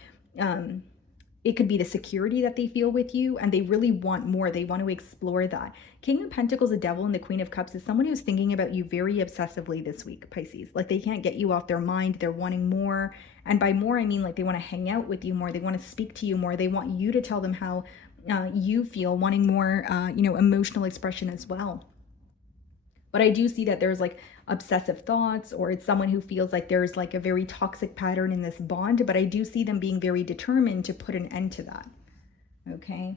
it could be the security that they feel with you, and they really want more. They want to explore that. King of Pentacles, the Devil, and the Queen of Cups is someone who's thinking about you very obsessively this week, Pisces. Like they can't get you off their mind. They're wanting more. And by more, I mean like they want to hang out with you more. They want to speak to you more. They want you to tell them how you feel, wanting more, emotional expression as well. But I do see that there's like obsessive thoughts, or it's someone who feels like there's like a very toxic pattern in this bond, but I do see them being very determined to put an end to that. Okay.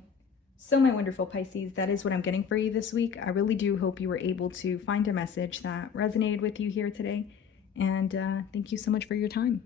So my wonderful Pisces, that is what I'm getting for you this week. I really do hope you were able to find a message that resonated with you here today. And thank you so much for your time.